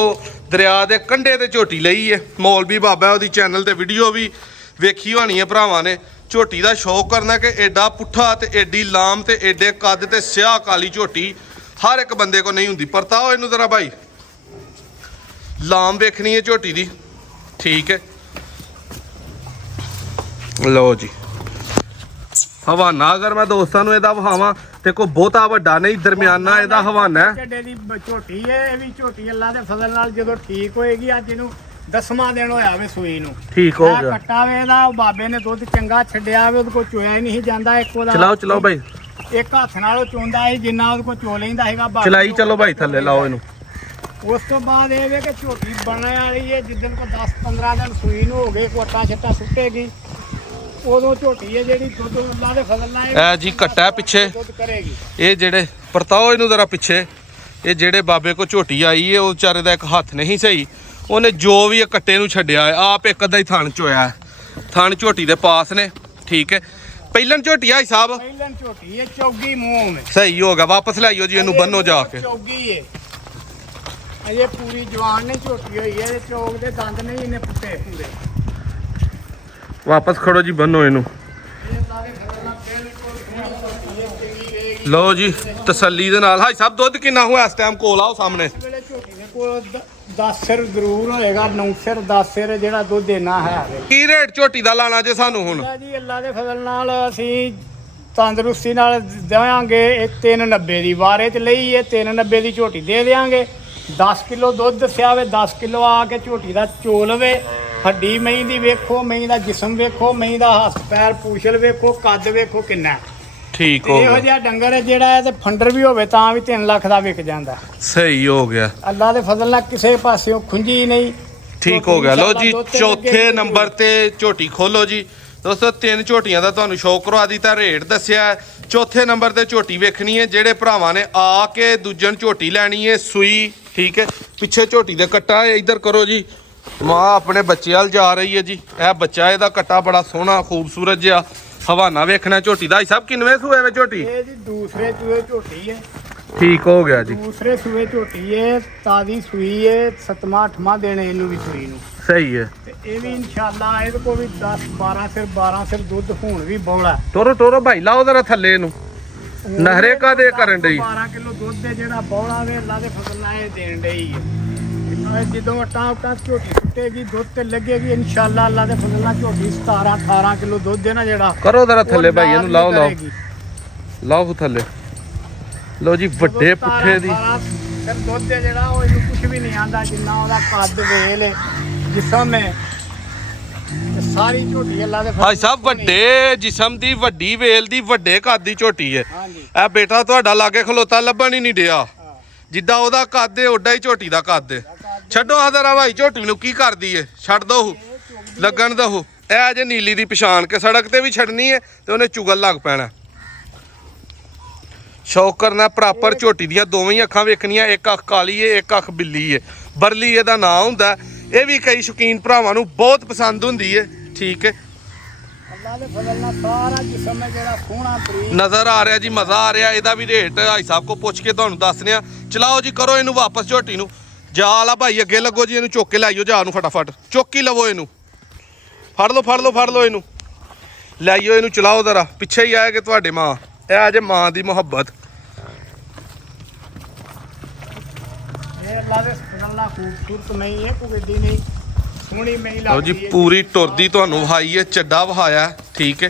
ਦਰਿਆ ਦੇ ਕੰਢੇ ਤੇ ਝੋਟੀ ਲਈ ਹੈ। ਮੌਲਵੀ ਬਾਬਾ ਉਹਦੀ ਚੈਨਲ ਤੇ ਵੀਡੀਓ ਵੀ ਵੇਖੀ ਹੋਣੀ ਹੈ ਭਰਾਵਾਂ ਨੇ। ਝੋਟੀ ਦਾ ਸ਼ੌਕ ਕਰਨਾ ਕਿ ਐਡਾ ਪੁੱਠਾ ਤੇ ਐਡੀ ਲਾਮ ਤੇ ਐਡੇ ਕੱਦ ਤੇ ਸਿਆਹ ਕਾਲੀ ਝੋਟੀ ਹਰ ਇੱਕ ਬੰਦੇ ਕੋ ਨਹੀਂ ਹੁੰਦੀ। ਪਰਤਾਓ ਇਹਨੂੰ ਜ਼ਰਾ ਭਾਈ। ਲਾਮ ਵੇਖਣੀ ਹੈ ਝੋਟੀ ਦੀ। ਠੀਕ ਹੈ ਲਓ ਜੀ ਹਵਾਨਾ ਅਗਰ ਮੈਂ ਦੋਸਤਾਂ ਨੂੰ ਇਹਦਾ ਵਹਾਵਾਂ ਤੇ ਕੋਈ ਬਹੁਤਾ ਵੱਡਾ ਨਹੀਂ ਦਰਮਿਆਨਾ ਇਹਦਾ ਹਵਾਨਾ ਹੈ। ਚੱਡੇ ਦੀ ਝੋਟੀ ਹੈ ਇਹ ਵੀ ਝੋਟੀ ਅੱਲਾ ਦੇ ਫਜ਼ਲ ਨਾਲ ਜਦੋਂ ਠੀਕ ਹੋਏਗੀ। ਅੱਜ ਇਹਨੂੰ 10ਵਾਂ ਦਿਨ ਹੋਇਆ ਵੇ ਸੂਈ ਨੂੰ। ਠੀਕ ਹੋ ਇਹ ਗਿਆ। ਕੱਟਾ ਵੇ ਇਹਦਾ ਬਾਬੇ ਨੇ ਦੁੱਧ ਚੰਗਾ ਛੱਡਿਆ ਵੇ ਉਹਦੇ ਕੋਲ ਚੋਇਆ ਹੀ ਨਹੀਂ ਜਾਂਦਾ। ਇੱਕ ਉਹਦਾ ਚਲਾਓ ਭਾਈ। ਇੱਕ ਹੱਥ ਨਾਲ ਉਹ ਚੋਂਦਾ ਸੀ ਜਿੰਨਾ ਉਹਦੇ ਕੋਲ ਚੋ ਲੈਂਦਾ ਹੈਗਾ। ਬਾਕੀ ਚਲਾਈ ਚਲੋ ਭਾਈ ਥੱਲੇ ਲਾਓ ਇਹਨੂੰ। ਉਸ ਤੋਂ ਬਾਅਦ ਇਹ ਵੇ ਕਿ ਝੋਟੀ ਬਣਨ ਵਾਲੀ ਹੈ। ਜਿੱਦਣ ਕੋ 10-15 ਦਿਨ ਸੂਈ ਨੂੰ ਹੋ ਗਏ ਕੋਟਾ ਛੱਟਾ ਸੁੱਟੇਗੀ ਉਦੋਂ ਝੋਟੀ ਹੈ ਜਿਹੜੀ ਦੁੱਧ ਅੱਲਾ ਦੇ ਫਜ਼ਲ ਨਾਲ ਇਹ ਜੀ ਕੱਟਾ ਪਿੱਛੇ। ਦੁੱਧ ਕਰੇਗੀ। ਇਹ ਜਿਹੜੇ ਪਰਤਾਓ ਇਹਨੂੰ ਜ਼ਰਾ ਪਿੱਛੇ। ਇਹ ਜਿਹੜੇ ਬਾਬੇ ਕੋ ਝੋਟੀ ਆਈ ਹੈ ਉਹ ਵਿਚਾਰੇ ਦਾ ਇੱਕ ਹੱਥ ਨਹੀਂ ਸਹੀ। ਉਹਨੇ ਜੋ ਵੀ ਇਹ ਕੱਟੇ ਨੂੰ ਛੱਡਿਆ ਹੈ ਆਪ ਇੱਕ ਅੱਧਾ ਹੀ ਥਣ ਚੋਇਆ ਹੈ। ਥਣ ਝੋਟੀ ਦੇ ਪਾਸ ਨੇ। ਠੀਕ ਹੈ ਪਹਿਲਨ ਝੋਟੀ ਆਈ ਸਾਹਿਬ। ਪਹਿਲਨ ਝੋਟੀ ਹੈ ਚੌਗੀ ਮੂੰਹ ਵਿੱਚ। ਸਹੀ ਹੋ ਗਿਆ। ਵਾਪਸ ਲਿਆਈਓ ਜੀ ਇਹਨੂੰ ਬੰਨੋ ਜਾ ਕੇ। ਚੌਗੀ ਹੈ ਅਜੇ ਪੂਰੀ ਜਵਾਨ ਨਹੀਂ ਝੋਟੀ ਹੋਈ ਹੈ। ਚੌਕ ਦੇ ਦੰਦ ਨਹੀਂ ਇਹਨੇ ਪੁੱਟੇ ਪੂਰੇ। ਵਾਪਸ ਖੜੋ ਜੀ ਬੰਨੋ ਇਹਨੂੰ। ਲਓ ਜੀ ਤਸੱਲੀ ਦੇ ਨਾਲ। ਹਾਈ ਸਾਹਿਬ ਦੁੱਧ ਕਿੰਨਾ ਹੋਇਆ ਇਸ ਟਾਈਮ ਕੋਲ ਆਓ ਸਾਹਮਣੇ। ਇਸ ਵੇਲੇ ਝੋਟੀ ਦੇ ਕੋਲ 10 ਸਿਰ ਜ਼ਰੂਰ ਹੋਏਗਾ। 9 ਸਿਰ 10 ਸਿਰ ਜਿਹੜਾ ਦੁੱਧ ਦੇਣਾ ਹੈ। ਕੀ ਰੇਟ ਝੋਟੀ ਦਾ ਲਾਣਾ ਜੇ ਸਾਨੂੰ ਹੁਣ? ਜੀ ਅੱਲਾ ਦੇ ਫਜ਼ਲ ਨਾਲ ਅਸੀਂ ਤੰਦਰੁਸਤੀ ਨਾਲ ਦੇਵਾਂਗੇ। ਇਹ 390 ਦੀ ਵਾਰੇ ਚ ਲਈ ਇਹ 390 ਦੀ ਝੋਟੀ ਦੇ ਦੇਵਾਂਗੇ। 10 ਕਿਲੋ ਦੁੱਧ ਦੱਸਿਆ ਵੇ। 10 ਕਿਲੋ ਆ ਕੇ ਝੋਟੀ ਦਾ ਚੋਲ ਵੇ। ਹੱਡੀ ਮਹੀਂ ਦੀ ਵੇਖੋ, ਮਹੀਂ ਦਾ ਜਿਸਮ ਵੇਖੋ, ਮਹੀਂ ਦਾ ਹੱਥ ਪੈਰ ਪੂਛਲ ਵੇਖੋ, ਕੱਦ ਵੇਖੋ ਕਿੰਨਾ। ਠੀਕ ਹੋ ਇਹੋ ਗਿਆ। ਜਿਹਾ ਡੰਗਰ ਹੈ ਜਿਹੜਾ ਤੇ ਫੰਡਰ ਵੀ ਹੋਵੇ ਤਾਂ ਵੀ 3 ਲੱਖ ਦਾ ਵਿਕ ਜਾਂਦਾ। ਸਹੀ ਹੋ ਗਿਆ। ਅੱਲਾ ਦੇ ਫਜ਼ਲ ਨਾਲ ਕਿਸੇ ਪਾਸਿਓਂ ਖੁੰਝੀ ਨਹੀਂ। ਠੀਕ ਹੋ ਗਿਆ। ਲਓ ਜੀ ਚੌਥੇ ਨੰਬਰ ਤੇ ਝੋਟੀ ਖੋਲੋ ਜੀ। ਦੋਸਤੋ 3 ਝੋਟੀਆਂ ਦਾ ਤੁਹਾਨੂੰ ਸ਼ੌਕ ਕਰਵਾ ਦਿੱਤਾ। ਰੇਟ ਦੱਸਿਆ। ਚੌਥੇ ਨੰਬਰ ਤੇ ਝੋਟੀ ਵੇਖਣੀ ਹੈ। ਜਿਹੜੇ ਭਰਾਵਾਂ ਨੇ ਆ ਕੇ ਦੂਜਣ ਝੋਟੀ ਲੈਣੀ ਹੈ ਸੂਈ ਠੀਕ ਹੈ। ਪਿੱਛੇ ਝੋਟੀ ਦੇ ਕੱਟਾ ਹੈ, ਇੱਧਰ ਕਰੋ ਜੀ। ਮਾਂ ਆਪਣੇ ਬੱਚੇ ਵੱਲ ਜਾ ਰਹੀ ਹੈ ਜੀ। ਇਹ ਬੱਚਾ ਇਹਦਾ ਕੱਟਾ ਬੜਾ ਸੋਹਣਾ ਖੂਬਸੂਰਤ ਜਿਹਾ। ਹਵਾਨਾ ਵੇਖਣਾ ਝੋਟੀ ਦਾ। ਸਾਹਿਬ ਕਿੰਨਵੇਂ ਸੂਏ ਵੇ ਝੋਟੀ? ਇਹ ਜੀ ਦੂਸਰੇ ਸੂਏ ਝੋਟੀ ਹੈ। ਠੀਕ ਹੋ ਗਿਆ ਜੀ। ਦੂਸਰੇ ਸੂਏ ਝੋਟੀ ਹੈ, ਤਾਜ਼ੀ ਸੂਈ ਹੈ, 7ਵਾਂ 8ਵਾਂ ਦਿਨ ਇਹਨੂੰ ਵੀ ਸੂਈ ਨੂੰ। ਸਹੀ ਹੈ। ਤੇ ਇਹ ਵੀ ਇਨਸ਼ਾਅੱਲਾ ਇਹਦੇ ਕੋਲ ਵੀ 10 12 ਸਿਰ ਦੁੱਧ ਹੁਣ ਵੀ ਬੋਲਾ। ਤੋਰੋ ਭਾਈ ਲਾਓ ਜ਼ਰਾ ਥੱਲੇ ਇਹਨੂੰ। ਨਹਰੇ ਕਾਦੇ ਕਰਨ ਡਈ? 12 ਕਿਲੋ ਦੁੱਧ ਦੇ ਜਿਹੜਾ ਬੋਲਾ ਵੇ ਅੱਲਾ ਦੇ ਫਜ਼ਲ ਨਾਲ ਇਹ ਦੇਣ ਡਈ ਹੈ। ਜਦੋਂ ਅਟਾ ਝੋਟੀ ਟੁੱਟੇਗੀ ਦੁੱਧ ਤੇ ਲੱਗੇਗੀ ਇਨਸ਼ਾਅੱਲਾ ਅੱਲਾ ਦੇ ਫਜ਼ਲ ਨਾਲ ਝੋਟੀ 17 18 ਕਿਲੋ ਦੁੱਧ ਦੇ ਨਾ ਜਿਹੜਾ। ਕਰੋ ਜ਼ਰਾ ਥੱਲੇ ਭਾਈ ਇਹਨੂੰ ਲਾਓ ਥੱਲੇ। ਲੋ ਜੀ ਵੱਡੇ ਪੁੱਠੇ ਦੀ ਫਿਰ ਦੁੱਧ ਦੇ ਜਿਹੜਾ ਉਹ ਇਹਨੂੰ ਕੁਝ ਵੀ ਨਹੀਂ ਆਂਦਾ ਜਿੰਨਾ ਉਹਦਾ ਕੱਦ ਵੇਲ ਹੈ ਜਿਸਮ ਹੈ। ਸਾਰੀ ਝੋਟੀ ਅੱਲਾ ਦੇ ਭਾਈ ਸਾਹਿਬ ਵੱਡੇ ਜਿਸਮ ਦੀ, ਵੱਡੀ ਵੇਲ ਦੀ, ਵੱਡੇ ਕੱਦ ਦੀ ਝੋਟੀ ਹੈ। ਹਾਂਜੀ ਇਹ ਬੇਟਾ ਤੁਹਾਡਾ ਲਾਗੇ ਖਲੋਤਾ ਲੱਭਣ ਹੀ ਨਹੀਂ ਡਿਆ। ਜਿੱਦਾਂ ਉਹਦਾ ਕੱਦ ਹੈ ਓਡਾ ਹੀ ਝੋਟੀ ਦਾ ਕੱਦ ਹੈ। ਛੱਡੋ ਆਦਰਾ ਭਾਈ ਝੋਟੀ ਨੂੰ ਕੀ ਕਰਦੀ ਏ, ਛੱਡ ਦੋ ਲੱਗਣ ਦੋ। ਇਹ ਜੇ ਨੀਲੀ ਦੀ ਪਛਾਣ ਕੇ ਸੜਕ ਤੇ ਵੀ ਛੱਡਣੀ ਹੈ ਤੇ ਉਹਨੇ ਚੁਗਲ ਲੱਗ ਪੈਣਾ। ਸ਼ੌਕ ਕਰਨਾ ਪ੍ਰਾਪਰ। ਝੋਟੀ ਦੀਆਂ ਦੋਵੇਂ ਅੱਖਾਂ ਵੇਖਣੀਆਂ, ਇੱਕ ਅੱਖ ਕਾਲੀ ਏ, ਇੱਕ ਅੱਖ ਬਿੱਲੀ ਏ। ਬਰਲੀ ਇਹਦਾ ਨਾਂ ਹੁੰਦਾ। ਇਹ ਵੀ ਕਈ ਸ਼ੌਕੀਨ ਭਰਾਵਾਂ ਨੂੰ ਬਹੁਤ ਪਸੰਦ ਹੁੰਦੀ ਏ। ਠੀਕ ਹੈ। ਅੱਲਾ ਦੇ ਫਜ਼ਲ ਨਾਲ ਸਾਰਾ ਜਿਸਮ ਹੈ ਜਿਹੜਾ ਸੋਹਣਾ ਬਰੀਕ ਨਜ਼ਰ ਆ ਰਿਹਾ ਜੀ, ਮਜ਼ਾ ਆ ਰਿਹਾ। ਇਹਦਾ ਵੀ ਰੇਟ ਭਾਈ ਸਾਹਿਬ ਕੋ ਪੁੱਛ ਕੇ ਤੁਹਾਨੂੰ ਦੱਸਦੇ ਆ। ਚਲਾਓ ਜੀ, ਕਰੋ ਇਹਨੂੰ ਵਾਪਸ ਝੋਟੀ ਨੂੰ। ਜਾਲ ਆ ਭਾਈ ਅੱਗੇ ਲੱਗੋ ਜੀ, ਇਹਨੂੰ ਚੁੱਕ ਕੇ ਲਾਈਓ ਜਾ ਨੂੰ ਫਟਾਫਟ। ਚੁੱਕ ਹੀ ਲਵੋ ਇਹਨੂੰ। ਫੜ ਲਓ ਇਹਨੂੰ। ਲਾਈਓ ਇਹਨੂੰ, ਚਲਾਓ ਜ਼ਰਾ। ਪਿੱਛੇ ਹੀ ਆਏਗੇ ਤੁਹਾਡੇ ਮਾਂ। ਇਹ ਜੇ ਮਾਂ ਦੀ ਮੁਹੱਬਤ। ਇਹ ਅੱਲਾ ਦੇ ਫਜ਼ਲ ਨਾਲ ਖੂਬਸੂਰਤ ਨਹੀਂ ਹੈ, ਕੋਈ ਏਡੀ ਨਹੀਂ ਸੋਹਣੀ ਨਹੀਂ ਲਓ ਜੀ ਲੱਗਦੀ। ਪੂਰੀ ਟੁਰਦੀ ਤੁਹਾਨੂੰ ਵਹਾਈ ਹੈ, ਚੱਡਾ ਵਹਾਇਆ। ਠੀਕ ਹੈ।